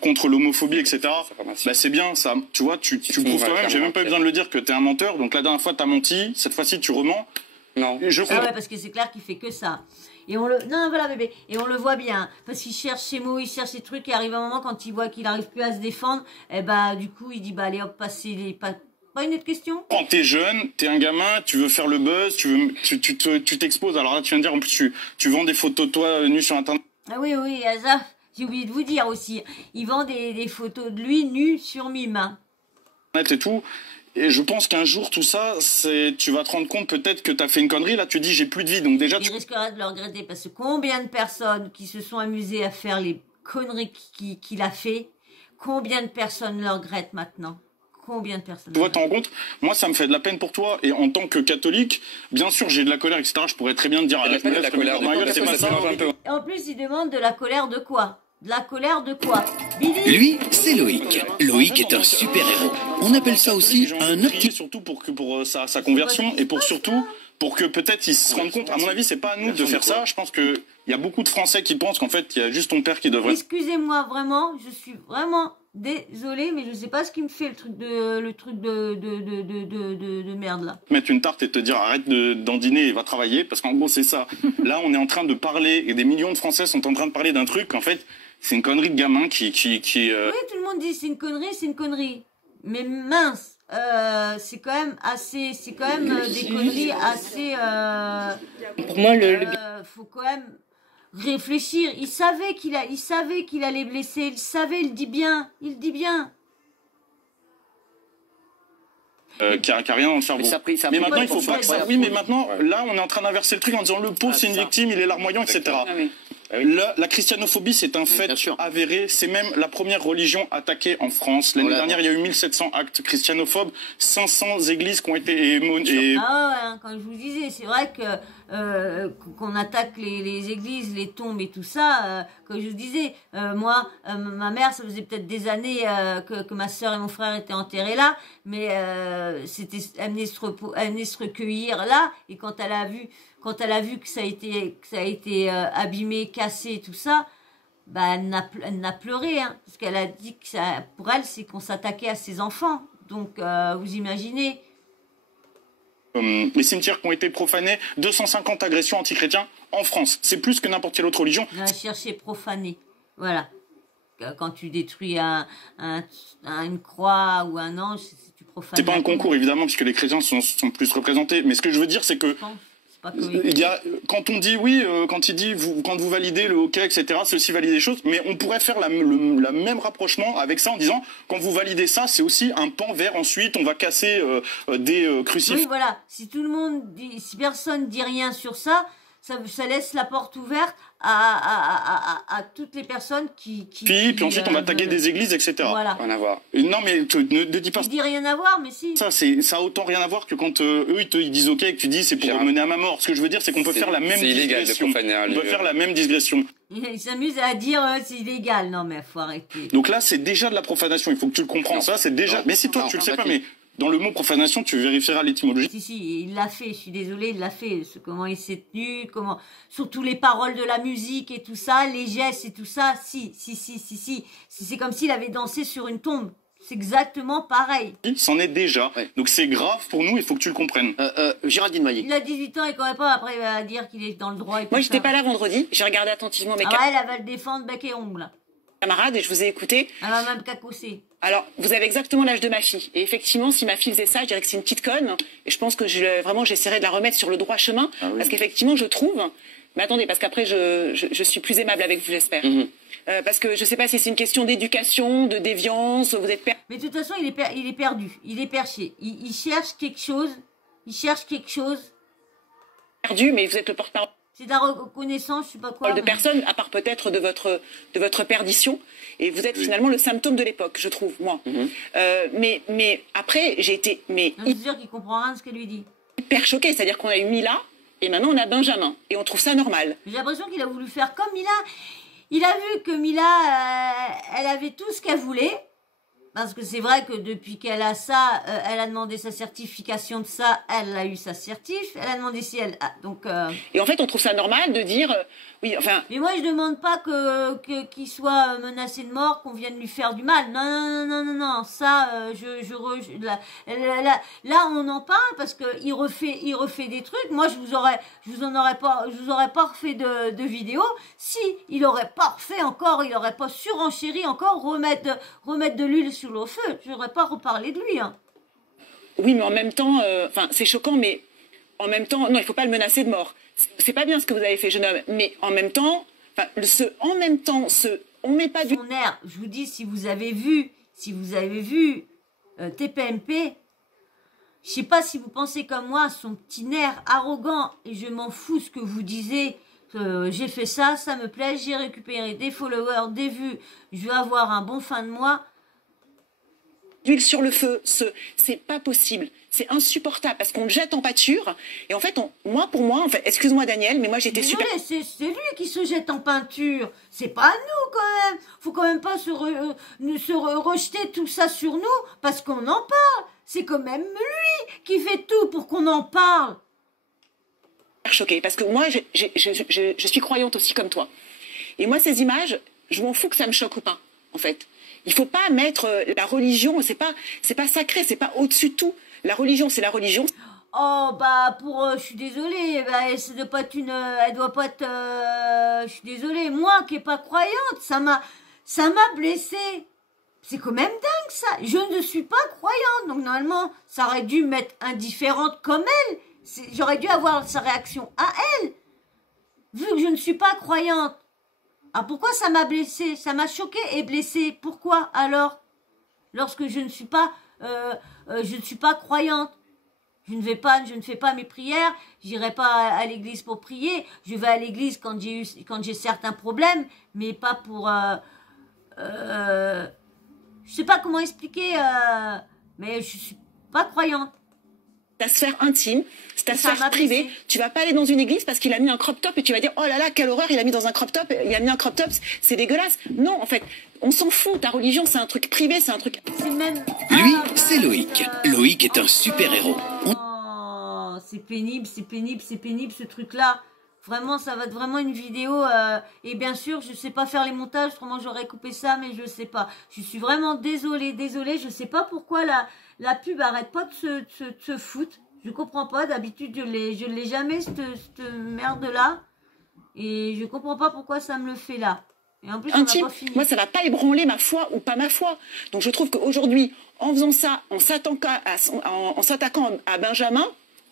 contre l'homophobie, etc. Bah c'est bien, ça. Tu vois, tu prouves toi-même. J'ai même pas eu besoin de le dire que t'es un menteur. Donc la dernière fois t'as menti, cette fois-ci tu remens. Non. Ouais, parce que c'est clair qu'il fait que ça. Et on le voilà bébé. Et on le voit bien parce qu'il cherche ses mots, il cherche ses trucs. Et arrive un moment quand il voit qu'il arrive plus à se défendre, et bah du coup il dit bah allez hop passer les Pas une autre question? Quand t'es jeune, t'es un gamin, tu veux faire le buzz, tu t'exposes. Alors là, tu viens de dire, en plus, tu vends des photos de toi nu sur Internet. Ah oui, ça, j'ai oublié de vous dire aussi. Il vend des photos de lui nu sur Mime. Et tout. Et je pense qu'un jour, tout ça, tu vas te rendre compte peut-être que t'as fait une connerie. Là, tu dis, j'ai plus de vie. Donc déjà, il risquera de le regretter parce que combien de personnes qui se sont amusées à faire les conneries qu'il a fait, combien de personnes le regrettent maintenant? Combien de personnes? Tu vois, t'en rends compte? Moi, ça me fait de la peine pour toi. Et en tant que catholique, bien sûr, j'ai de la colère, etc. Je pourrais très bien te dire, la colère de gueule, c'est pas ça. Et en plus, il demande de la colère de quoi? De la colère de quoi? Billy? Lui, c'est Loïc. Loïc est un super-héros. On appelle ça aussi un optique. Surtout pour sa conversion et pour que peut-être il se rende compte. À mon avis, c'est pas à nous de faire ça. Je pense que il y a beaucoup de Français qui pensent qu'en fait, il y a juste ton père qui devrait. Excusez-moi, vraiment, je suis vraiment désolée, mais je sais pas ce qui me fait le truc de merde là. Mettre une tarte et te dire arrête d'en dîner et va travailler, parce qu'en gros c'est ça. Là, on est en train de parler et des millions de Français sont en train de parler d'un truc. En fait, c'est une connerie de gamin qui. Oui, tout le monde dit c'est une connerie. Mais mince. C'est quand même des conneries assez. Pour moi, faut quand même réfléchir. Il savait qu'il allait blesser. Il savait, il dit bien. Qui a rien dans le cerveau. Mais maintenant, il faut pas que ça. Oui, mais maintenant, là, on est en train d'inverser le truc en disant le pauvre, c'est une victime, il est larmoyant, etc. La christianophobie, c'est un fait avéré. C'est même la première religion attaquée en France. L'année dernière, il y a eu 1700 actes christianophobes, 500 églises qui ont été... Ah ouais, hein, quand je vous disais, c'est vrai que qu'on attaque les églises, les tombes et tout ça, comme je vous disais, moi, ma mère, ça faisait peut-être des années que ma sœur et mon frère étaient enterrés là, mais elle venait se recueillir là, et quand elle a vu que ça a été abîmé, cassé, tout ça, bah elle n'a pleuré, hein, parce qu'elle a dit que ça, pour elle, c'est qu'on s'attaquait à ses enfants. Donc, vous imaginez. Les cimetières qui ont été profanés, 250 agressions anti-chrétiens en France. C'est plus que n'importe quelle autre religion. On a cherché profaner. Voilà. Quand tu détruis une croix ou un ange, tu profanes. C'est pas un concours, évidemment, puisque les chrétiens sont plus représentés. Mais ce que je veux dire, c'est que quand on dit quand il dit quand vous validez le hockey, etc., c'est aussi valider des choses, mais on pourrait faire la même rapprochement avec ça en disant quand vous validez ça, c'est aussi un pan vers ensuite on va casser des crucifix. Oui, voilà. Si personne dit rien sur ça, ça laisse la porte ouverte à toutes les personnes qui puis ensuite on va taguer des églises, etc. Voilà. Rien à voir. Non mais ne dis pas. Tu dis rien à voir, mais si. Ça a autant rien à voir que quand eux ils disent ok et que tu dis c'est pour mener à ma mort. Ce que je veux dire c'est qu'on peut faire la même digression. On peut faire la même digression. Ils s'amusent à dire c'est illégal. Non mais faut arrêter. Donc là c'est déjà de la profanation. Il faut que tu le comprennes. Ça c'est déjà. Non, mais si toi tu le sais pas, mais dans le mot profanation, tu vérifieras l'étymologie. Si, il l'a fait, je suis désolée, il l'a fait. Comment il s'est tenu, surtout les paroles de la musique et tout ça, les gestes et tout ça, si. C'est comme s'il avait dansé sur une tombe. C'est exactement pareil. C'en est déjà. Ouais. Donc c'est grave pour nous, il faut que tu le comprennes. Géraldine Maillet. Il a 18 ans, il ne connaît pas, après il va dire qu'il est dans le droit. Et moi, j'étais pas là vendredi, j'ai regardé attentivement mes elle va le défendre bec et ongle. Camarades et je vous ai écouté. Elle va même cacosser. Alors, vous avez exactement l'âge de ma fille. Et effectivement, si ma fille faisait ça, je dirais que c'est une petite conne. Et je pense que j'essaierais de la remettre sur le droit chemin. Ah oui. Parce qu'effectivement, je trouve... Mais attendez, parce qu'après, je suis plus aimable avec vous, j'espère. Parce que je sais pas si c'est une question d'éducation, de déviance, vous êtes... Mais de toute façon, il est perdu. Il est perché. Il cherche quelque chose. Perdu, mais vous êtes le porte-parole. C'est de la reconnaissance, je sais pas quoi. De personne, à part peut-être de votre perdition. Et vous êtes finalement le symptôme de l'époque, je trouve, moi. Mais après, j'ai été... C'est sûr qu'il comprend rien de ce qu'elle lui dit. Hyper choquée, c'est-à-dire qu'on a eu Mila, et maintenant on a Benjamin. Et on trouve ça normal. J'ai l'impression qu'il a voulu faire comme Mila. Il a vu que Mila, elle avait tout ce qu'elle voulait. Parce que c'est vrai que depuis qu'elle a ça, elle a demandé sa certification de ça, elle a eu sa certif, elle a demandé si elle... donc, Et en fait, on trouve ça normal de dire... oui, enfin... Mais moi, je demande pas qu'il soit menacé de mort, qu'on vienne lui faire du mal. Non. Ça, là, on en parle parce que il refait des trucs. Moi, je vous aurais pas refait de vidéo si il aurait pas refait encore, il aurait pas surenchéri encore, remettre de l'huile sur le feu. J'aurais pas reparlé de lui, hein. Oui, mais en même temps, c'est choquant, mais en même temps, non, il faut pas le menacer de mort. C'est pas bien ce que vous avez fait, jeune homme, mais en même temps, on met pas du... Son air, je vous dis, si vous avez vu TPMP, je sais pas si vous pensez comme moi, son petit nerf arrogant, et je m'en fous ce que vous disiez, j'ai fait ça, ça me plaît, j'ai récupéré des followers, des vues, je vais avoir un bon fin de mois. D'huile sur le feu, c'est pas possible, c'est insupportable parce qu'on le jette en pâture et en fait, pour moi, excuse-moi Daniel, mais moi j'étais super... C'est lui qui se jette en peinture, c'est pas nous quand même, faut quand même pas se rejeter tout ça sur nous parce qu'on en parle, c'est quand même lui qui fait tout pour qu'on en parle. Choquée parce que moi je suis croyante aussi comme toi et moi ces images, je m'en fous que ça me choque ou pas en fait. Il faut pas mettre la religion, c'est pas sacré, c'est pas au-dessus de tout. La religion, c'est la religion. Oh je suis désolée, elle doit pas être je suis désolée, moi qui est pas croyante, ça m'a blessée. C'est quand même dingue ça. Je ne suis pas croyante, donc normalement, ça aurait dû m'être indifférente comme elle. J'aurais dû avoir sa réaction à elle. Vu que je ne suis pas croyante. Ah, pourquoi ça m'a blessée? Ça m'a choquée et blessée. Pourquoi alors? Lorsque je ne suis pas croyante. Je ne fais pas mes prières, j'irai pas à l'église pour prier, je vais à l'église quand j'ai certains problèmes, mais pas pour je sais pas comment expliquer, mais je suis pas croyante. Ta sphère intime, c'est ta sphère privée. Tu vas pas aller dans une église parce qu'il a mis un crop top et tu vas dire oh là là quelle horreur, il a mis un crop top, c'est dégueulasse. Non, en fait, on s'en fout. Ta religion, c'est un truc privé, c'est un truc. Lui, c'est Loïc. Loïc est un super-héros. Oh, c'est pénible ce truc-là. Vraiment, ça va être vraiment une vidéo. Et bien sûr, je sais pas faire les montages, autrement j'aurais coupé ça, mais je sais pas. Je suis vraiment désolée. Je sais pas pourquoi la pub arrête pas de se foutre. Je comprends pas. D'habitude, je l'ai jamais cette merde-là. Et je comprends pas pourquoi ça me le fait là. Et en plus, intime, on va pas finir. moi, ça va pas ébranler ma foi ou pas ma foi. Donc, je trouve qu'aujourd'hui, en faisant ça, en s'attaquant à Benjamin,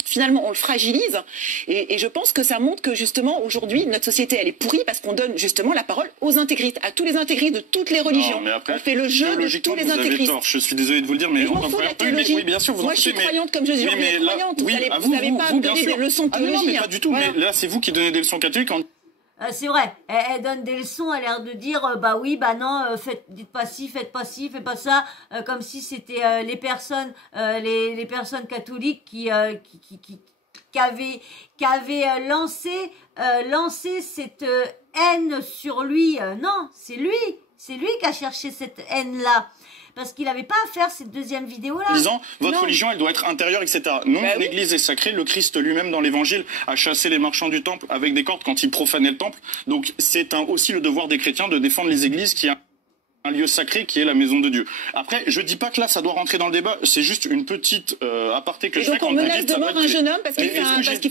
finalement, on le fragilise. Et je pense que ça montre que, justement, aujourd'hui, notre société, elle est pourrie parce qu'on donne, justement, la parole aux intégristes, à tous les intégristes de toutes les religions. Non, mais après, on fait le jeu de tous les intégristes. Je suis désolé de vous le dire, mais je m'en fous de la théologie. Oui, bien sûr, vous moi, je suis croyante, comme je dis, croyante. Vous n'avez pas à me donner des leçons de théologie. Non, mais pas du tout. Mais là, c'est vous qui donnez des leçons catholiques. C'est vrai, elle donne des leçons, elle a l'air de dire bah oui, bah non, dites pas ci, faites pas ci, faites pas ça, comme si c'était les personnes catholiques qui avaient lancé cette haine sur lui. Non, c'est lui qui a cherché cette haine-là. Parce qu'il n'avait pas à faire cette deuxième vidéo-là. En disant, votre religion, elle doit être intérieure, etc. Non, bah oui. l'Église est sacrée. Le Christ lui-même, dans l'Évangile, a chassé les marchands du temple avec des cordes quand ils profanaient le temple. Donc, c'est aussi le devoir des chrétiens de défendre les églises qui a un lieu sacré qui est la maison de Dieu. Après, je dis pas que là, ça doit rentrer dans le débat. C'est juste une petite aparté que je fais. Et donc, on menace de mort un jeune homme parce qu'il fait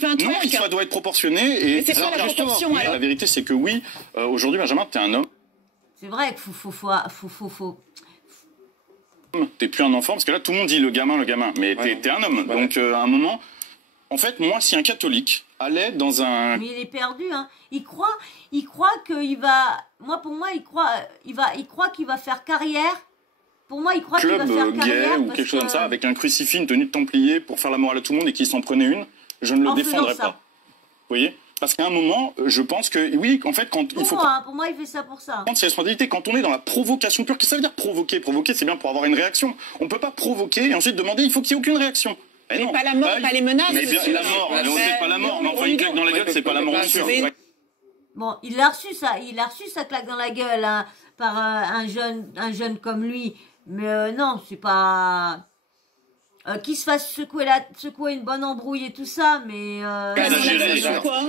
un truc. Non, ça doit être proportionné. Et c'est quoi la proportion, alors ? La vérité, c'est que oui, aujourd'hui, Benjamin, t'es un homme. C'est vrai qu'il faut. T'es plus un enfant, parce que là, tout le monde dit le gamin. Mais t'es un homme. Donc, à un moment, en fait, moi, si un catholique allait dans un... Mais il est perdu, hein. Il croit qu'il va... Pour moi, il croit qu'il va faire carrière. Pour moi, il croit qu'il va faire carrière. Club gay ou quelque chose comme ça, avec un crucifix, une tenue de templier pour faire la morale à tout le monde et qu'il s'en prenait une, je ne le défendrai pas. Vous voyez ? Parce qu'à un moment, je pense que, oui, en fait, quand il faut... Pour moi, il fait ça pour ça. C'est responsabilité. Quand on est dans la provocation pure, qu'est-ce que ça veut dire provoquer ? Provoquer, c'est bien pour avoir une réaction. On ne peut pas provoquer et ensuite demander, il faut qu'il n'y ait aucune réaction. Mais non, pas la mort, pas les menaces. Mais bien, la mort, mais on ne sait pas la mort. Mais enfin, une claque dans la gueule, c'est pas la mort, bien sûr. Bon, il a reçu sa claque dans la gueule, hein, par un jeune comme lui. Mais non, c'est pas... qu'il se fasse secouer une bonne embrouille et tout ça, mais...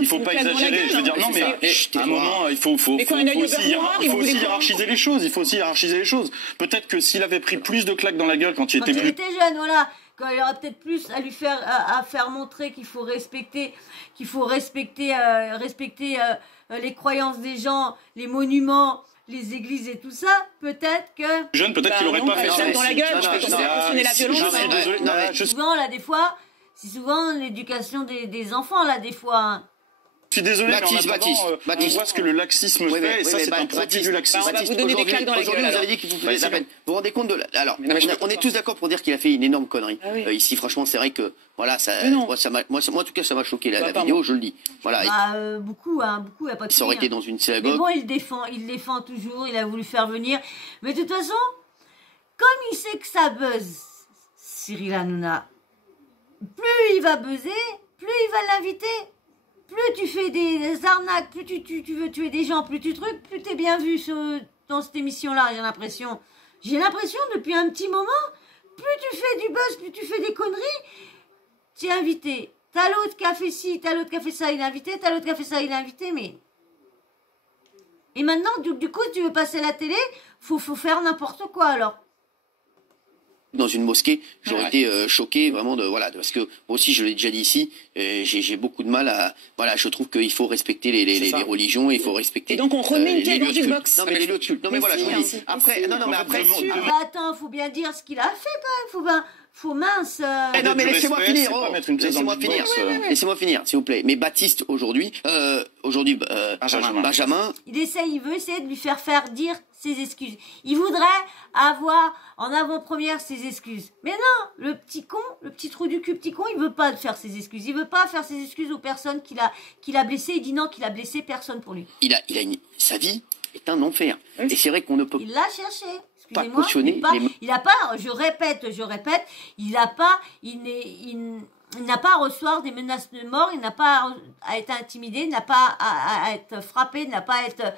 il faut pas exagérer, je veux dire, non mais à un moment, il faut aussi hiérarchiser les choses. Peut-être que s'il avait pris plus de claques dans la gueule quand il était jeune, voilà, quand il aurait peut-être plus à lui faire montrer qu'il faut respecter les croyances des gens, les monuments, les églises et tout ça, peut-être que... Jeune, peut-être qu'il aurait pas fait ça. Dans la gueule, je peux sanctionner la violence. Je suis désolé. Souvent, là, des fois, c'est souvent l'éducation des enfants, là, des fois. Hein. Je suis désolé, mais on voit ce que le laxisme fait, et ça, c'est un produit du laxisme. On va vous donner des claques dans la gueule. Aujourd'hui, vous avez dit qu'il vous faisait la peine. Vous vous rendez compte de... Alors, on est tous d'accord pour dire qu'il a fait une énorme connerie. Ici, franchement, c'est vrai que, voilà, moi, en tout cas, ça m'a choqué, la vidéo, je le dis. Voilà. Beaucoup, il n'y a pas de... Ça aurait été dans une synagogue. Mais bon, il défend toujours, il a voulu faire venir. Mais de toute façon, comme il sait que ça buzz, Cyril Hanouna, plus il va buzzer, plus il va l'inviter. Plus tu fais des arnaques, plus tu veux tuer des gens, plus tu trucs, plus t'es bien vu dans cette émission-là, j'ai l'impression. J'ai l'impression, depuis un petit moment, plus tu fais du buzz, plus tu fais des conneries, tu es invité. T'as l'autre qui a fait ci, t'as l'autre qui a fait ça, il est invité, t'as l'autre qui a fait ça, il est invité, mais... Et maintenant, du coup, tu veux passer à la télé, faut faire n'importe quoi, alors. Dans une mosquée, j'aurais été choqué vraiment parce que moi aussi je l'ai déjà dit ici, j'ai beaucoup de mal à je trouve qu'il faut respecter les religions, il faut respecter. Et donc on remet une pièce dans une box. Non mais les lieux de culte. Non mais voilà, je vous dis. Après attends, faut bien dire ce qu'il a fait quand même. faut mince. Non, mais laissez-moi finir. Laissez-moi finir, s'il vous plaît. Mais Baptiste, aujourd'hui, Benjamin. Il veut essayer de lui faire dire ses excuses. Il voudrait avoir en avant-première ses excuses. Mais non, le petit con, le petit trou du cul, petit con, il veut pas faire ses excuses. Il veut pas faire ses excuses aux personnes qu'il a blessées. Il dit non, qu'il a blessé personne pour lui. Sa vie est un enfer. Et c'est vrai qu'on ne peut Il l'a cherché. pas Excusez-moi. cautionner. Il n'a pas, je répète, il n'a pas à recevoir des menaces de mort, il n'a pas à être intimidé, il n'a pas à être frappé, il n'a pas à être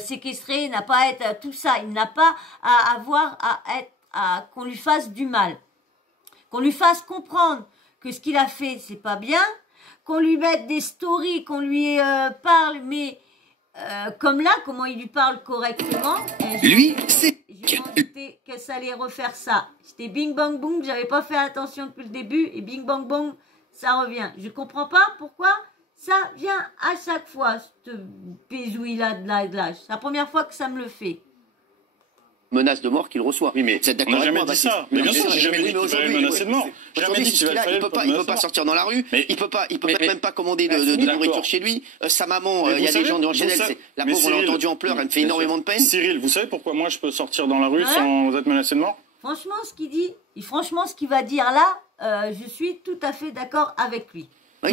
séquestré, il n'a pas à être tout ça. Il n'a pas à avoir qu'on lui fasse du mal. Qu'on lui fasse comprendre que ce qu'il a fait, c'est pas bien. Qu'on lui mette des stories, qu'on lui parle, mais comme là, comment il lui parle correctement. Lui, c'est... J'ai pensé que ça allait refaire ça. C'était bing bang boom, j'avais pas fait attention depuis le début, et bing bang boom, ça revient. Je comprends pas pourquoi ça vient à chaque fois, ce pézouille-là de là et de là. C'est la première fois que ça me le fait. Menace de mort qu'il reçoit. Oui, mais vous êtes on d'accord n'a avec jamais moi, dit ça. Mais bien sûr, j'ai jamais dit qu'il fallait menacer de mort. J'ai jamais dit qu'il fallait il peut pas sortir dans la rue. Il peut même pas commander de nourriture chez lui. Sa maman, il y a des gens dans Genève. La pauvre, on l'a entendue en pleurs. Elle me fait énormément de peine. Cyril, vous savez pourquoi moi je peux sortir dans la rue sans être menacé de mort? Franchement, ce qu'il va dire là, je suis tout à fait d'accord avec lui. Oui,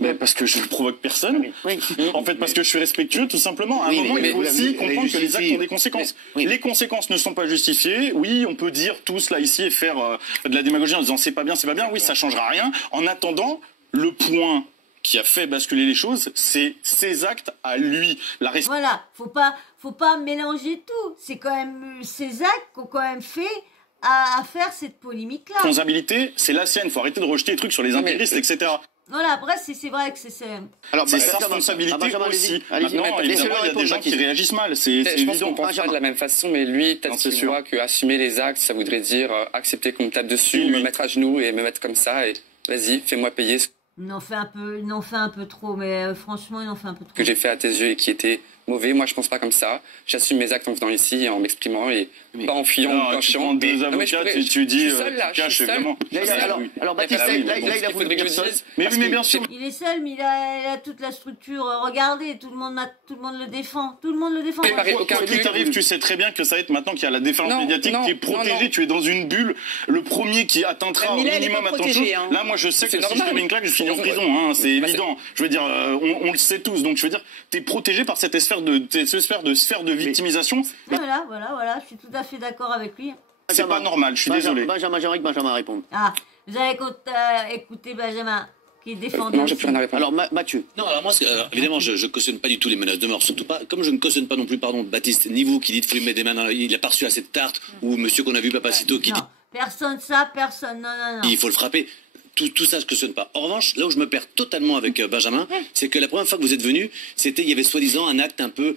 mais parce que je ne provoque personne. Oui. En fait, parce que je suis respectueux, tout simplement. À un moment, il faut aussi comprendre que les actes ont des conséquences. Oui. Les conséquences ne sont pas justifiées. Oui, on peut dire tous là ici et faire de la démagogie en disant c'est pas bien, c'est pas bien. Oui, ça changera rien. En attendant, le point qui a fait basculer les choses, c'est ses actes à lui. Voilà, faut pas mélanger tout. C'est quand même ces actes qu'on quand même fait à faire cette polémique-là. La responsabilité, c'est la sienne. Faut arrêter de rejeter les trucs sur les intégristes, etc. Voilà, après, c'est vrai que c'est... Alors, c'est sa responsabilité aussi. Maintenant, évidemment, il y a des gens qui réagissent mal, c'est évident. Je pense qu'on pense pas de la même façon, mais lui, peut-être qu'il voit qu'assumer les actes, ça voudrait dire accepter qu'on me tape dessus, me mettre à genoux et me mettre comme ça, et vas-y, fais-moi payer ce Il en fait un peu trop, mais franchement, il en fait un peu trop. que j'ai fait à tes yeux et qui était mauvais. Moi, je pense pas comme ça. J'assume mes actes en venant ici, en m'exprimant et pas en fuyant ou en cachant. Deux avocats, tu dis, je suis seul, là, tu caches, évidemment. Alors, Baptiste, là, il a voulu dire seul. Mais bien sûr. Il est seul, mais il a toute la structure. Regardez, tout le monde le défend. Tout le monde le défend. Quoi qu'il t'arrive, tu sais très bien que ça va être maintenant qu'il y a la défense médiatique qui est protégée. Tu es dans une bulle. Le premier qui atteintera au minimum à ton chose. Là, moi, je sais que si je te mets une claque, je finis en prison. C'est évident. Je veux dire, on le sait tous. Donc, je veux dire, t'es protégé par cette sphère de victimisation. Voilà, je suis tout à fait d'accord avec lui. C'est pas normal, je suis désolé. Benjamin répond. Ah, vous avez écouté Benjamin, qui est défendu. Non, j'ai plus rien à répondre. Alors, Mathieu. Non, alors moi, évidemment, je cautionne pas du tout les menaces de mort, surtout pas, comme je ne cautionne pas non plus, Baptiste, ni vous qui dites qu'il faut lui mettre des mains dans il a pas reçu à cette tarte, ou monsieur qu'on a vu, Papacito, qui dit... Personne, non. Il faut le frapper. Tout ça, je ne cautionne pas. En revanche, là où je me perds totalement avec Benjamin, c'est que la première fois que vous êtes venu, il y avait soi-disant un acte un peu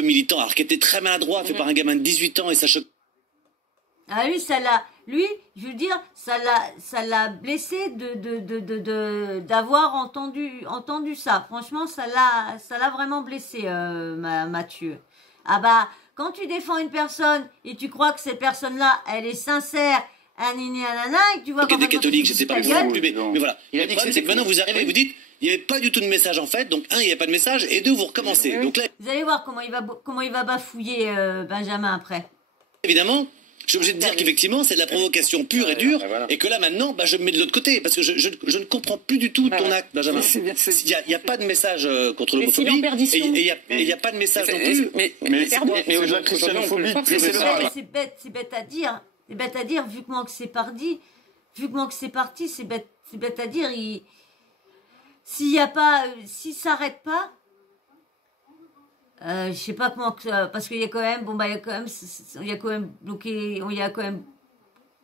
militant, alors qui était très maladroit, fait par un gamin de 18 ans, et ça choque. Ah, lui, je veux dire, ça l'a blessé d'avoir entendu ça. Franchement, ça l'a vraiment blessé, Mathieu. Ah bah, quand tu défends une personne et tu crois que cette personne-là, elle est sincère, et tu vois qu'il y a des catholiques, je sais pas, mais voilà. Il a dit que maintenant vous arrivez et vous dites, il n'y avait pas du tout de message en fait, donc un, il n'y a pas de message, et deux, vous recommencez. Donc là, vous allez voir comment il va bafouiller Benjamin après. évidemment, je suis obligé de dire qu'effectivement, c'est de la provocation pure et dure, et que là maintenant, je me mets de l'autre côté, parce que je ne comprends plus du tout ton acte, Benjamin. Il n'y a pas de message contre l'homophobie, et il n'y a pas de message non plus. Mais au-delà de christianophobie, c'est bête à dire. C'est bête à dire, vu comment que c'est parti, c'est bête à dire, s'il s'arrête pas, je sais pas comment, parce qu'il y a quand même, il a quand même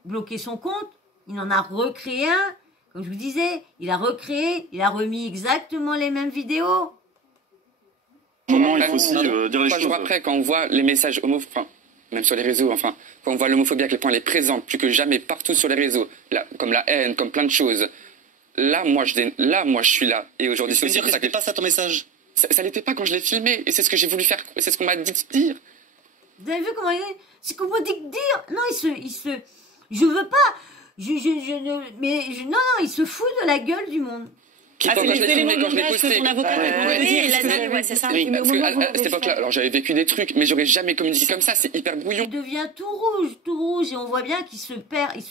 bloqué son compte, il en a recréé un, comme je vous disais, il a remis exactement les mêmes vidéos. Comment il faut aussi dire les choses. Après, quand on voit les messages homophobes, même sur les réseaux, quand on voit l'homophobie à quel point elle est présente, plus que jamais, partout sur les réseaux, comme la haine, comme plein de choses, là, moi, je suis là. Et aujourd'hui, c'est aussi pour ça que c'était pas ça ton message. Ça l'était pas quand je l'ai filmé, et c'est ce que j'ai voulu faire, c'est ce qu'on m'a dit de dire. Vous avez vu comment il est? C'est qu'on m'a dit de dire. Non, je veux pas Non, il se fout de la gueule du monde. Quand je l'ai filmé, quand je l'ai posté. C'est ça. Oui, parce que à cette époque-là, alors j'avais vécu des trucs, mais j'aurais jamais communiqué comme ça, c'est hyper brouillon. Il devient tout rouge, et on voit bien qu'il se perd, il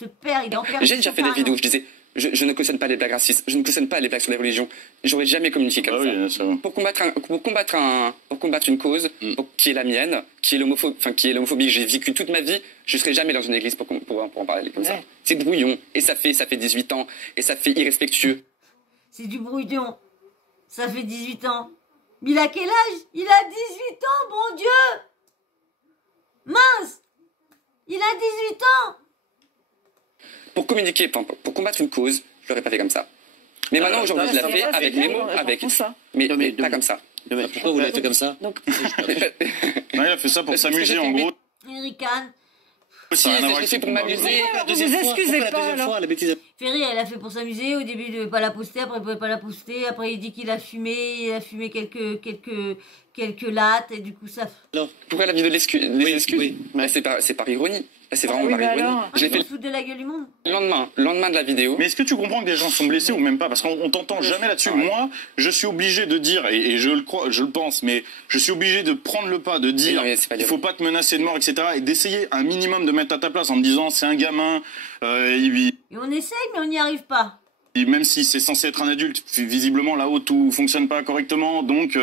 en perd. J'ai déjà fait des vidéos où je disais, je ne cautionne pas les blagues racistes, je ne cautionne pas les blagues sur les religions. J'aurais jamais communiqué comme ça. Pour combattre une cause, qui est la mienne, qui est l'homophobie que j'ai vécu toute ma vie, je serais jamais dans une église pour en parler comme ça. C'est brouillon, et ça fait 18 ans, et ça fait irrespectueux. C'est du brouillon. Ça fait 18 ans. Mais il a quel âge? Il a 18 ans, mon Dieu! Mince! Il a 18 ans! Pour communiquer, pour combattre une cause, je l'aurais pas fait comme ça. Mais maintenant, aujourd'hui, je l'ai fait avec mes mots, mais pas comme ça. Pourquoi vous l'avez fait comme ça? Non, il a fait ça pour s'amuser, en gros. Ricane. Si, je l'ai fait pour m'amuser. Vous excusez pas, alors. Ferry, elle a fait pour s'amuser. Au début, il ne devait pas la poster. Après, il ne pouvait pas la poster. Après, il dit qu'il a fumé. Il a fumé quelques lattes. Et du coup, ça... Pourquoi la vidéo des excuses? C'est par ironie. C'est vraiment par ironie. Je l'ai fait foutre de la gueule du monde. Lendemain de la vidéo. Mais est-ce que tu comprends que des gens sont blessés ou même pas? Parce qu'on t'entend jamais là-dessus. Moi, je suis obligé de dire, et je le crois, je le pense, mais je suis obligé de prendre le pas, de dire, il faut pas te menacer de mort, etc. Et d'essayer un minimum de mettre à ta place en me disant, c'est un gamin, Et on essaye, mais on n'y arrive pas. Même si c'est censé être un adulte, visiblement là-haut tout fonctionne pas correctement, donc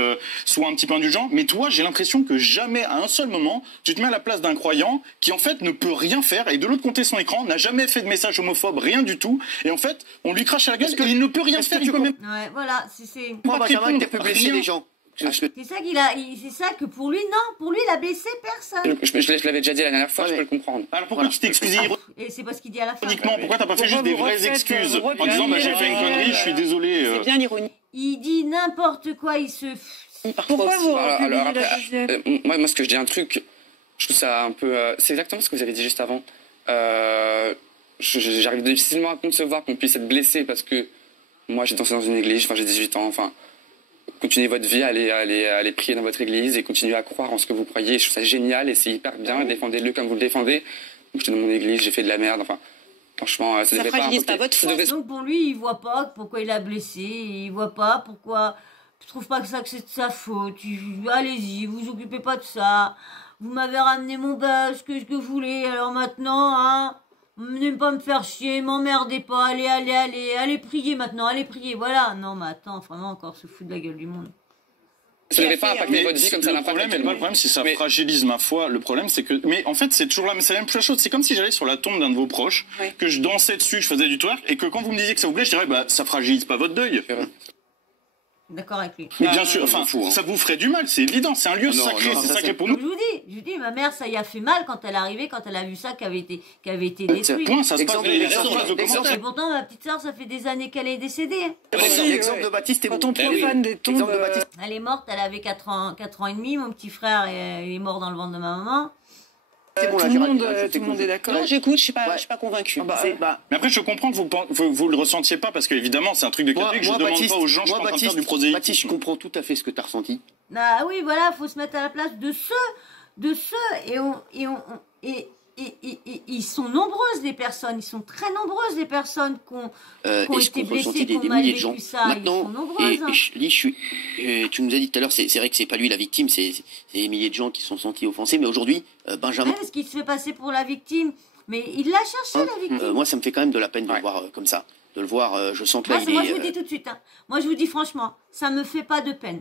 sois un petit peu indulgent. Mais toi, j'ai l'impression que jamais, à un seul moment, tu te mets à la place d'un croyant qui en fait ne peut rien faire et de l'autre côté de son écran n'a jamais fait de message homophobe, rien du tout. Et en fait, on lui crache à la gueule parce qu'il ne peut rien faire. Ouais, voilà, c'est. Moi, Benjamin, t'es plus blessé les gens. C'est ça que pour lui, non, pour lui, il a blessé personne. Je l'avais déjà dit la dernière fois, je peux le comprendre. Alors pourquoi tu t'excuses Et c'est pas ce qu'il dit à la fin. uniquement? Pourquoi t'as pas fait juste des vraies excuses en disant j'ai fait une connerie, je suis désolé. C'est bien l'ironie. Il dit n'importe quoi, il se... Pourquoi vous republiez la deuxième? Moi, ce que je dis un truc, je trouve ça un peu... c'est exactement ce que vous avez dit juste avant. J'arrive difficilement à concevoir qu'on puisse être blessé parce que moi, j'ai dansé dans une église, enfin j'ai 18 ans, enfin... Continuez votre vie, allez prier dans votre église et continuez à croire en ce que vous croyez. Je trouve ça génial et c'est hyper bien. Défendez-le comme vous le défendez. Donc, j'étais dans mon église, j'ai fait de la merde. Enfin, franchement, ça devrait pas votre foi. Donc pour lui, il voit pas pourquoi il a blessé. Il voit pas pourquoi. Je trouve pas que c'est de sa faute. Allez-y, vous occupez pas de ça. Vous m'avez ramené mon buzz que je voulais. Alors maintenant, hein. Venez pas me faire chier, m'emmerdez pas, allez prier maintenant, allez prier, voilà. Non, mais attends, vraiment encore se foutre de la gueule du monde. Ça ne devrait pas impacter votre vie comme ça l'impacte. Le problème, c'est que ça fragilise ma foi. Le problème, c'est que... Mais en fait, c'est toujours la même chose. C'est comme si j'allais sur la tombe d'un de vos proches, que je dansais dessus, je faisais du twerk, et que quand vous me disiez que ça vous plaît, je dirais, ça fragilise pas votre deuil. D'accord avec lui. Mais bien sûr, enfin, ça vous ferait du mal, c'est évident, c'est un lieu sacré, c'est sacré pour nous. Je vous dis, ma mère, ça y a fait mal quand elle est arrivée, quand elle a vu ça qui avait été détruit. Point, ça se passe Et pourtant, ma petite sœur, ça fait des années qu'elle est décédée. L'exemple de Baptiste est bon. Quand on profane des tombes... Elle est morte, elle avait 4 ans et demi, mon petit frère est mort dans le ventre de ma maman. Tout le monde est d'accord. Non, j'écoute, je suis pas convaincue. Mais après, je comprends que vous le ressentiez pas, parce qu'évidemment, c'est un truc de catholique, je demande pas aux gens, je suis en train de faire du prosélytisme. Baptiste, je comprends tout à fait ce que tu as ressenti. Ah oui, voilà, faut se mettre à la place de ceux, et ils sont nombreuses les personnes, ils sont très nombreuses les personnes qui ont été blessées, qui ont mal vécu ça. Maintenant, ils sont nombreuses. Tu nous as dit tout à l'heure, c'est vrai que c'est pas lui la victime, c'est des milliers de gens qui se sont sentis offensés, mais aujourd'hui, Benjamin... Est-ce qu'il se fait passer pour la victime? Mais il l'a cherché, la victime. Moi, ça me fait quand même de la peine de le voir comme ça. De le voir, je sens que là, moi, je vous dis tout de suite, hein. Moi, je vous dis franchement, ça me fait pas de peine.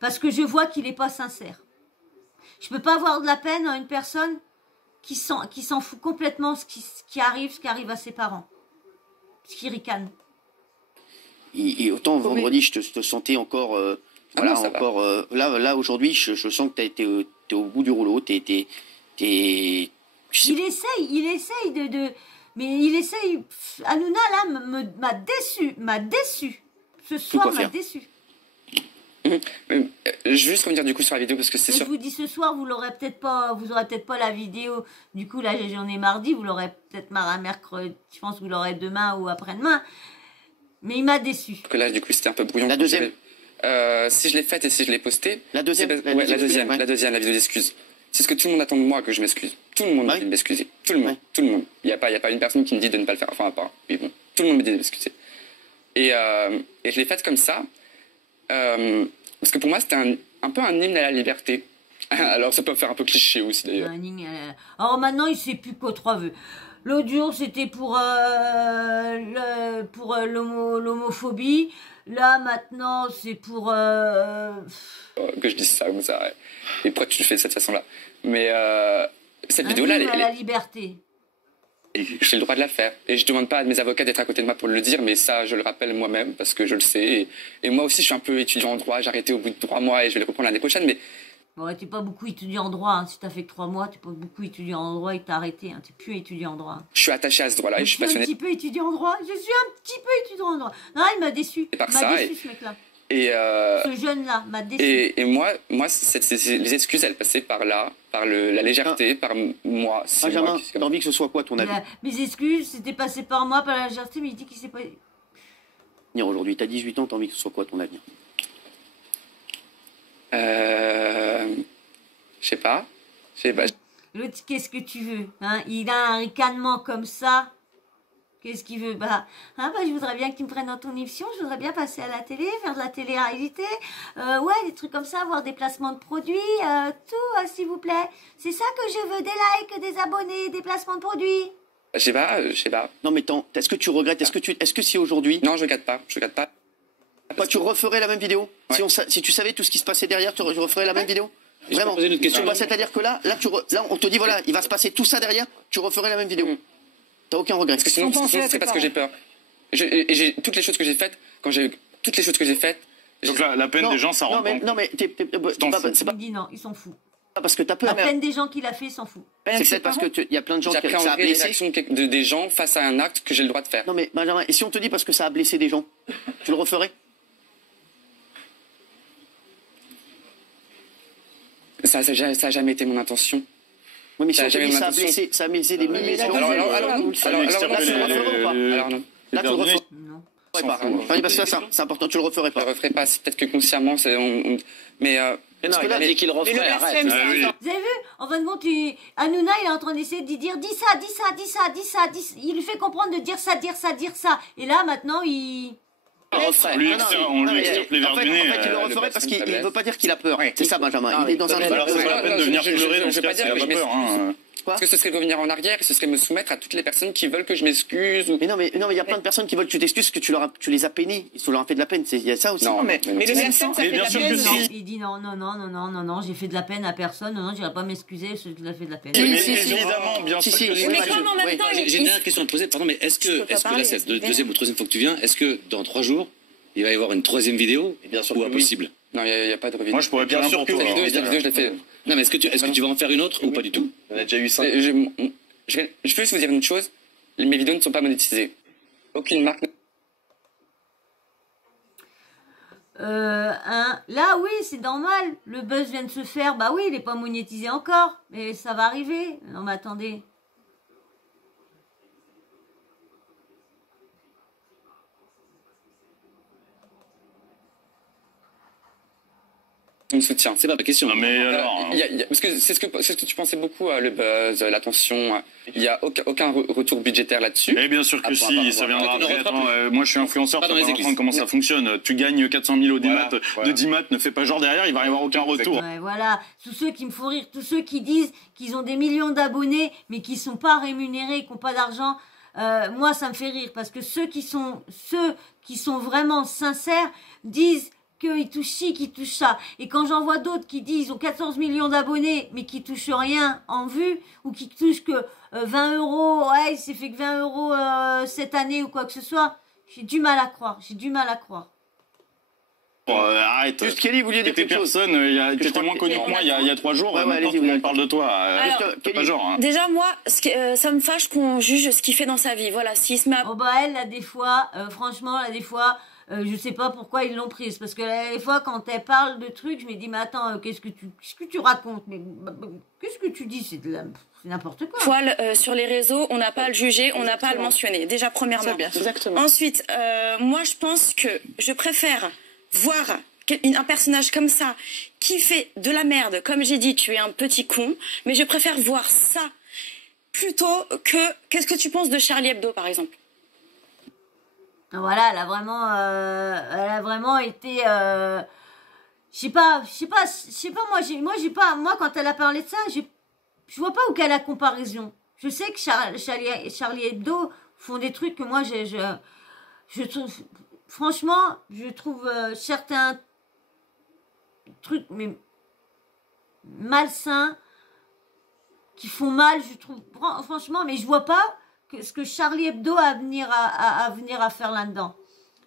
Parce que je vois qu'il est pas sincère. Je peux pas avoir de la peine à une personne qui s'en fout complètement ce qui arrive à ses parents. Ce qui ricane. Et autant vendredi, je te sentais encore... là, aujourd'hui, je sens que t'es au bout du rouleau, Il essaye de... Mais il essaye... Hanouna, là, m'a déçu. Ce soir, m'a déçu. Je veux juste revenir du coup sur la vidéo parce que c'est sûr. Je vous dis ce soir, vous aurez peut-être pas la vidéo. Du coup, là, j'en ai mardi, vous l'aurez peut-être mercredi. Je pense que vous l'aurez demain ou après-demain. Mais il m'a déçu. Que là, du coup, c'était un peu brouillon. La deuxième. Si je l'ai faite et si je l'ai postée. La deuxième. La deuxième, la vidéo d'excuses. C'est ce que tout le monde attend de moi, que je m'excuse. Tout le monde me dit de m'excuser. Tout le monde. Tout le monde. Il n'y a pas une personne qui me dit de ne pas le faire. Enfin, pas. Mais bon, tout le monde me dit de m'excuser. Et je l'ai faite comme ça. Parce que pour moi, c'était un peu un hymne à la liberté. Alors, ça peut faire un peu cliché aussi, d'ailleurs. Alors maintenant, il sait plus quoi trop veut. L'autre jour, c'était pour l'homophobie. Là, maintenant, c'est pour... Que je dise ça comme ça. Ouais. Et pourquoi tu le fais de cette façon-là? Mais cette vidéo-là... à la liberté. J'ai le droit de la faire. Et je demande pas à mes avocats d'être à côté de moi pour le dire, mais ça, je le rappelle moi-même, parce que je le sais. Et moi aussi, je suis un peu étudiant en droit. J'ai arrêté au bout de 3 mois et je vais le reprendre l'année prochaine, mais... Bon, t'es pas beaucoup étudiant en droit. Hein. Si t'as fait que 3 mois, t'es pas beaucoup étudiant en droit et t'as arrêté. Hein. T'es plus étudiant en droit. Je suis attaché à ce droit-là et je suis passionné. Je suis un petit peu étudiant en droit. Je suis un petit peu étudiant en droit. Non, il m'a déçu. Par il m'a déçu, ce mec-là. Ce jeune-là m'a déçu. Et moi les excuses, elles passaient par là, par la légèreté, par moi. Benjamin, t'as envie que ce soit quoi ton avis? Mes excuses, c'était passé par moi, par la légèreté, mais il dit qu'il s'est pas... Aujourd'hui, t'as 18 ans, t'as envie que ce soit quoi ton avenir? Je sais pas. L'autre, qu'est-ce que tu veux, hein? Il a un ricanement comme ça. Qu'est-ce qu'il veut? Je voudrais bien que tu me prennes dans ton émission. Je voudrais bien passer à la télé, faire de la télé-réalité. Ouais, des trucs comme ça, avoir des placements de produits, tout, s'il vous plaît. C'est ça que je veux, des likes, des abonnés, des placements de produits. Je sais pas. Non, mais est-ce que tu regrettes? Est-ce que si aujourd'hui... Non, je regrette pas. Tu referais la même vidéo? Ouais. Si tu savais tout ce qui se passait derrière, tu referais la même vidéo? Vraiment? C'est-à-dire que là, on te dit, voilà, il va se passer tout ça derrière, tu referais la même vidéo. T'as aucun regret? Parce que sinon c'est parce que j'ai peur. Et j'ai toutes les choses que j'ai faites, Donc la peine des gens, ça rend compte. Non, mais c'est pas... Il dit non, il s'en fout. Parce que t'as peur. La peine des gens qu'il a fait, il s'en fout. C'est peut-être parce qu'il y a plein de gens qui ça a blessé. Les réactions des gens face à un acte que j'ai le droit de faire. Non, mais Benjamin, et si on te dit parce que ça a blessé des gens, tu le referais? Ça a jamais été mon intention. Oui, mais si on te dit ça a blessé des milliers de gens. Alors non. Là, tu le referais. Non. Parce que ça, c'est important, tu le referais pas. Je le referais pas, c'est peut-être que consciemment, mais... Parce que là, il dit qu'il le referait, arrête. Vous avez vu? En fin de compte, Hanouna, il est en train d'essayer de dire dis ça. Il lui fait comprendre de dire ça. Et là, maintenant, il... On lui extirpe les verres du nez. En fait, il le referait parce qu'il ne veut pas dire qu'il a peur. C'est ça, Benjamin. Il est dans un... Alors, c'est pas la peine de venir pleurer dans ce cas, il n'a pas peur. Parce que ce serait revenir en arrière et ce serait me soumettre à toutes les personnes qui veulent que je m'excuse. Mais non, il y a plein de personnes qui veulent que tu t'excuses, que tu les as peinées. Ils leur ont fait de la peine. Il y a ça aussi. Non, mais le blasphème, ça fait de la peine. Il dit non, j'ai fait de la peine à personne. Non, j'irai pas m'excuser, je l'ai fait de la peine. Évidemment, bien sûr. J'ai une dernière question à te poser, pardon, mais est-ce que là, c'est la deuxième ou troisième fois que tu viens, est-ce que dans 3 jours, il va y avoir une 3e vidéo ou impossible? Non, il n'y a pas de vidéo. Moi, je pourrais bien sûr cette vidéo, je l'ai fait. Non, mais est-ce que tu vas en faire une autre ou pas du tout? On a déjà eu 5. Je peux juste vous dire une chose, mes vidéos ne sont pas monétisées. Aucune marque. Là, oui, c'est normal. Le buzz vient de se faire. Bah oui, il n'est pas monétisé encore. Mais ça va arriver. Non, mais attendez. Me soutient. C'est pas ma question. Non, mais alors... parce que c'est ce que tu pensais beaucoup, le buzz, l'attention. Il n'y a aucun retour budgétaire là-dessus. Et bien sûr que si, ça viendra après. Attends, moi je suis influenceur, tu vas pas comprendre comment ça fonctionne. Tu gagnes 400 000 au Dimat, de Dimat, ne fais pas genre derrière, il va y avoir aucun retour. Ouais, voilà, tous ceux qui me font rire, tous ceux qui disent qu'ils ont des millions d'abonnés, mais qui sont pas rémunérés, qui n'ont pas d'argent, moi ça me fait rire, parce que ceux qui sont vraiment sincères disent qu'ils touchent ci, qu'ils touchent ça. Et quand j'en vois d'autres qui disent ils ont 14 millions d'abonnés, mais qui touchent rien en vue, ou qui touchent que 20 €, ouais, il s'est fait que 20 € cette année ou quoi que ce soit, j'ai du mal à croire. Arrête. Juste Kelly, vous vouliez dire quelque chose? Tu étais moins connu que moi il y a 3 jours, maintenant tout le monde parle de toi. Pas genre. Déjà, moi, ça me fâche qu'on juge ce qu'il fait dans sa vie. Voilà, s'il se met à... Oh bah elle, là, des fois, franchement, là, des fois... je sais pas pourquoi ils l'ont prise, parce que des fois quand elle parle de trucs, je me dis mais attends, qu'est-ce que tu racontes, mais qu'est-ce que tu dis, c'est n'importe quoi. Poil sur les réseaux, on n'a pas à le juger, on n'a pas à le mentionner. Déjà premièrement. Exactement. Ensuite, moi je pense que je préfère voir un personnage comme ça qui fait de la merde, comme j'ai dit, tu es un petit con, mais je préfère voir ça plutôt que qu'est-ce que tu penses de Charlie Hebdo par exemple. Voilà, elle a vraiment été, je sais pas, moi quand elle a parlé de ça, je vois pas où qu'elle a la comparaison. Je sais que Charlie Hebdo font des trucs que moi je trouve, franchement, je trouve certains trucs mais malsains qui font mal, je trouve, franchement, mais je vois pas ce que Charlie Hebdo a à venir à faire là-dedans.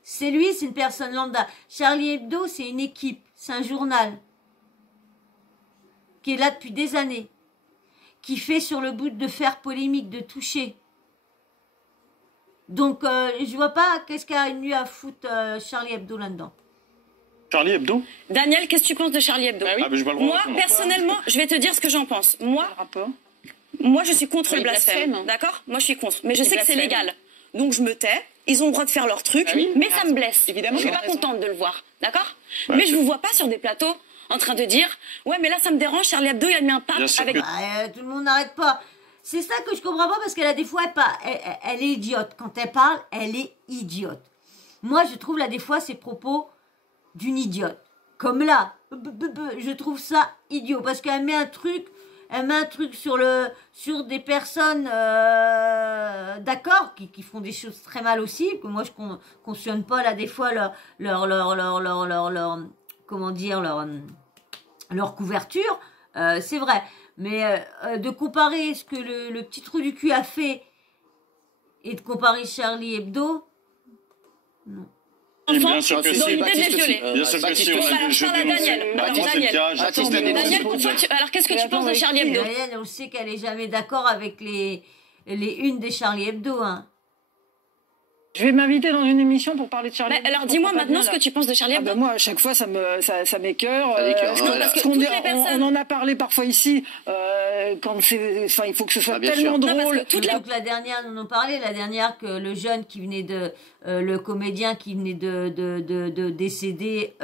C'est lui, c'est une personne lambda. Charlie Hebdo, c'est une équipe, c'est un journal qui est là depuis des années, qui fait sur le but de faire polémique, de toucher. Donc, je vois pas qu'est-ce qu'il y a eu à foutre Charlie Hebdo là-dedans. Charlie Hebdo? Daniel, qu'est-ce que tu penses de Charlie Hebdo? Moi, personnellement, je vais te dire ce que j'en pense. Moi, je suis contre le blasphème, d'accord? Moi, je suis contre. Mais je sais que c'est légal. Donc, je me tais. Ils ont le droit de faire leur truc. Mais ça me blesse. Évidemment, je suis pas contente de le voir, d'accord? Mais je vous vois pas sur des plateaux en train de dire « Ouais, mais là, ça me dérange, Charlie Hebdo, il a mis un pape avec... » Tout le monde n'arrête pas. C'est ça que je comprends pas parce qu'elle a des fois, elle est idiote. Quand elle parle, elle est idiote. Moi, je trouve là, des fois, ses propos d'une idiote. Comme là, je trouve ça idiot parce qu'elle met un truc sur des personnes d'accord qui font des choses très mal aussi, que moi je cautionne pas là des fois leur couverture, c'est vrai. Mais de comparer ce que le petit trou du cul a fait et de comparer Charlie Hebdo, non. Bien sûr que si. Bien sûr que si. Daniel, alors qu'est-ce que tu penses de Charlie Hebdo? Daniel, on sait qu'elle est jamais d'accord avec les unes des Charlie Hebdo, hein. Je vais m'inviter dans une émission pour parler de Charlie Hebdo. Alors dis-moi maintenant ce que tu penses de Charlie Hebdo. Moi, à chaque fois, ça m'écoeure. On en a parlé parfois ici. Quand il faut que ce soit tellement drôle. Donc la dernière, nous en parlait, la dernière que le jeune qui venait le comédien qui venait de décéder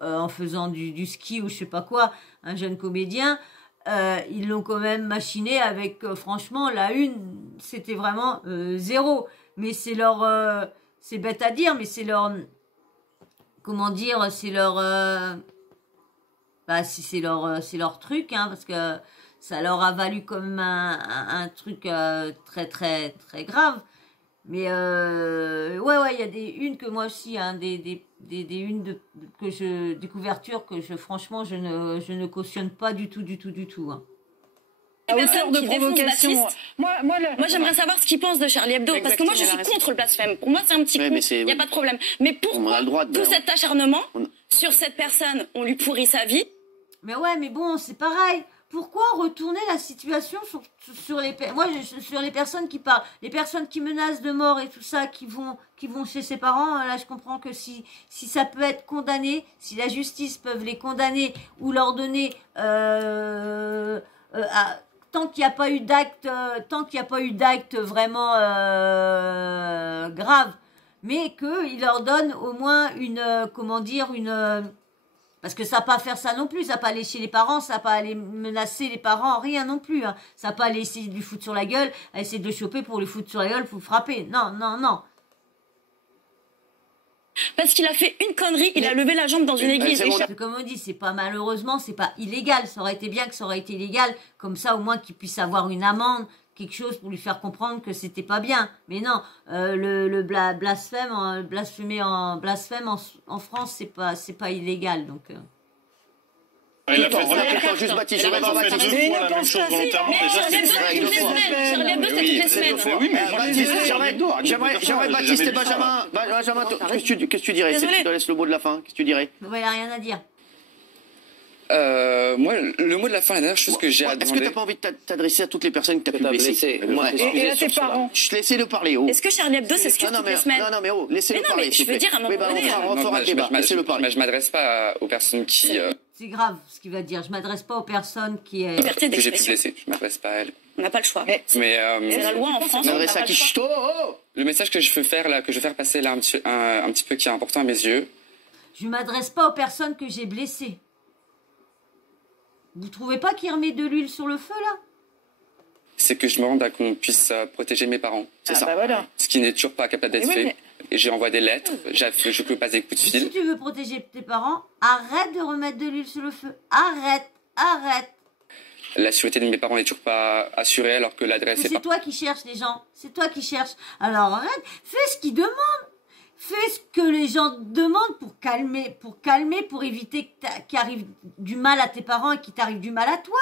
en faisant du ski ou je sais pas quoi, un jeune comédien. Ils l'ont quand même machiné avec, franchement, la une, c'était vraiment zéro. Mais c'est c'est bête à dire, mais c'est leur, comment dire, c'est leur, c'est leur truc, hein, parce que ça leur a valu quand même un truc très très très grave. Mais ouais, il y a des unes que moi aussi, hein, des unes des couvertures que franchement je ne cautionne pas du tout, hein. Personne de provocation. Moi j'aimerais savoir ce qu'ils pensent de Charlie Hebdo, parce que moi je suis contre le blasphème. Pour moi c'est un petit coup, il n'y a pas de problème. Mais pourquoi tout cet acharnement sur cette personne, on lui pourrit sa vie? Mais ouais, mais bon, c'est pareil. Pourquoi retourner la situation sur les personnes qui parlent, les personnes qui menacent de mort et tout ça, qui vont chez ses parents? Là, je comprends que si ça peut être condamné, si la justice peut les condamner ou leur donner tant qu'il n'y a pas eu d'acte vraiment grave, mais qu'il leur donne au moins parce que ça va pas faire ça non plus, ça va pas aller chez les parents, ça va pas aller menacer les parents, rien non plus, hein. Ça va pas aller essayer de lui foutre sur la gueule, essayer de le choper pour lui foutre sur la gueule, faut frapper. Non. Parce qu'il a fait une connerie, il a levé la jambe dans une église. Comme on dit, c'est pas malheureusement, c'est pas illégal. Ça aurait été bien que ça aurait été illégal, comme ça au moins qu'il puisse avoir une amende, quelque chose pour lui faire comprendre que c'était pas bien. Mais non, le blasphème en France, c'est pas illégal, donc. Il a fait juste Baptiste. Il a fait 2 fois la même chose volontairement. Déjà, c'est Charlie Hebdo, c'est toutes les semaines. Oui, mais j'aimerais Baptiste et Benjamin. Benjamin, qu'est-ce que tu dirais? Je te laisse le mot de la fin. Qu'est-ce que tu dirais? Il n'y a rien à dire. Moi, le mot de la fin, la dernière chose que j'ai à demander... Est-ce que tu n'as pas envie de t'adresser à toutes les personnes que tu as pu blesser? Et à tes parents? Je laissais le parler. Est-ce que Charlie Hebdo s'excuse toutes les semaines? Non, mais laissez-le parler. Je veux dire, à un moment donné... On fera le débat. Laissez-le parler. Je m'adresse pas aux personnes qui... C'est grave ce qu'il va dire. Je m'adresse pas aux personnes qui... Liberté que j'ai pu d'expression. blesser. Je m'adresse pas à elles. On n'a pas le choix. C'est la loi en France. Le message que je veux faire là, que je veux faire passer là un petit peu, qui est important à mes yeux, Je ne m'adresse pas aux personnes que j'ai blessées. Vous trouvez pas qu'il remet de l'huile sur le feu, là? C'est que je me rende à qu'on puisse protéger mes parents. C'est ça. Bah voilà. Ce qui n'est toujours pas capable d'être fait. Et j'ai envoyé des lettres, je peux passer des coups de fil. Si tu veux protéger tes parents, arrête de remettre de l'huile sur le feu. Arrête, arrête. La sûreté de mes parents n'est toujours pas assurée alors que l'adresse est pas... C'est toi qui cherches les gens. C'est toi qui cherches. Alors arrête, fais ce qu'ils demandent. Fais ce que les gens demandent pour calmer, pour éviter qu'il arrive du mal à tes parents et qu'il t'arrive du mal à toi.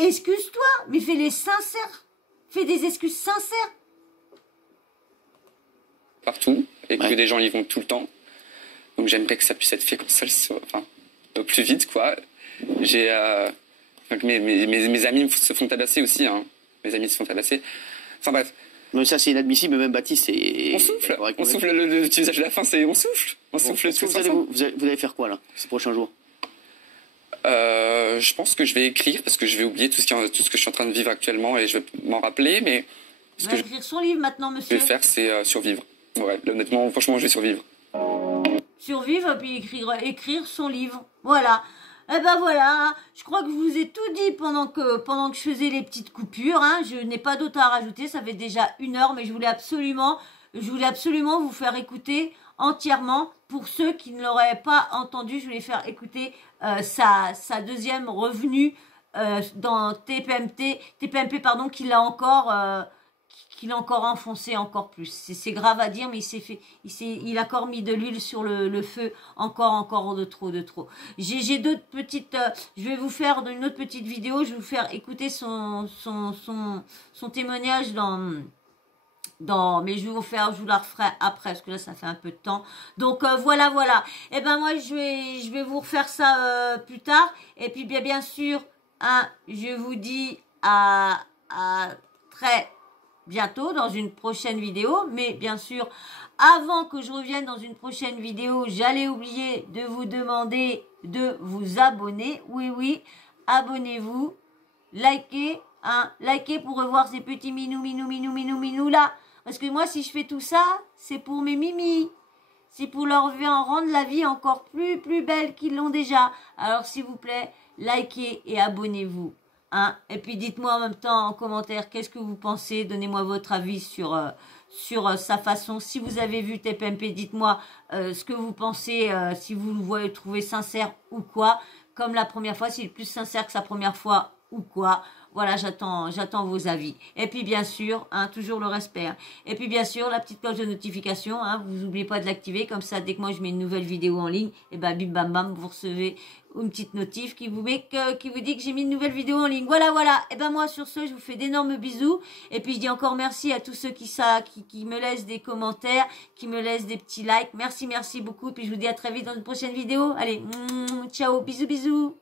Excuse-toi, mais fais-les sincères. Fais des excuses sincères. Partout, et que des gens y vont tout le temps. Donc j'aimerais que ça puisse être fait comme ça, enfin, au plus vite, quoi. J'ai... mes amis se font tabasser aussi, hein. Mes amis se font tabasser. Enfin bref. Mais ça, c'est inadmissible, même Baptiste, c'est... On souffle, l'utilisation de la fin, c'est on souffle. On souffle tous ensemble. Vous allez faire quoi, là, ces prochains jours? Je pense que je vais écrire, parce que je vais oublier tout ce que je suis en train de vivre actuellement, et je vais m'en rappeler, mais... Tu vas écrire son livre maintenant, monsieur. Ce que je vais faire, c'est survivre. Ouais, honnêtement, franchement, je vais survivre. Survivre, et puis écrire son livre. Voilà. Eh ben voilà, je crois que je vous ai tout dit pendant que je faisais les petites coupures. Hein. Je n'ai pas d'autre à rajouter, ça fait déjà 1 heure, mais je voulais absolument vous faire écouter entièrement. Pour ceux qui ne l'auraient pas entendu, je voulais faire écouter sa deuxième revenue dans TPMP, pardon, qu'il a encore enfoncé encore plus. C'est grave à dire, mais il a encore mis de l'huile sur le feu, encore de trop. J'ai d'autres petites, je vais vous faire une autre petite vidéo, je vais vous faire écouter son témoignage mais je vous la referai après, parce que là, ça fait un peu de temps. Donc, voilà. Et ben, moi, je vais vous refaire ça plus tard. Et puis, bien sûr, hein, je vous dis à très bientôt dans une prochaine vidéo. Mais bien sûr, avant que je revienne dans une prochaine vidéo, j'allais oublier de vous demander de vous abonner. Oui, abonnez-vous. Likez, hein, likez pour revoir ces petits minous là. Parce que moi, si je fais tout ça, c'est pour mes mimis. C'est pour leur rendre la vie encore plus belle qu'ils l'ont déjà. Alors, s'il vous plaît, likez et abonnez-vous. Hein. Et puis, dites-moi en même temps en commentaire qu'est-ce que vous pensez. Donnez-moi votre avis sur sa façon. Si vous avez vu TPMP, dites-moi ce que vous pensez, si vous le trouvez sincère ou quoi. Comme la première fois, s'il est plus sincère que sa première fois ou quoi. Voilà, j'attends vos avis. Et puis bien sûr, hein, toujours le respect. Hein. Et puis bien sûr, la petite cloche de notification, hein, vous n'oubliez pas de l'activer. Comme ça, dès que moi je mets une nouvelle vidéo en ligne, et ben bim bam bam, vous recevez une petite notif qui vous dit que j'ai mis une nouvelle vidéo en ligne. Voilà. Et ben moi sur ce, je vous fais d'énormes bisous. Et puis je dis encore merci à tous ceux qui me laissent des commentaires, qui me laissent des petits likes. Merci beaucoup. Et puis je vous dis à très vite dans une prochaine vidéo. Allez, ciao, bisous.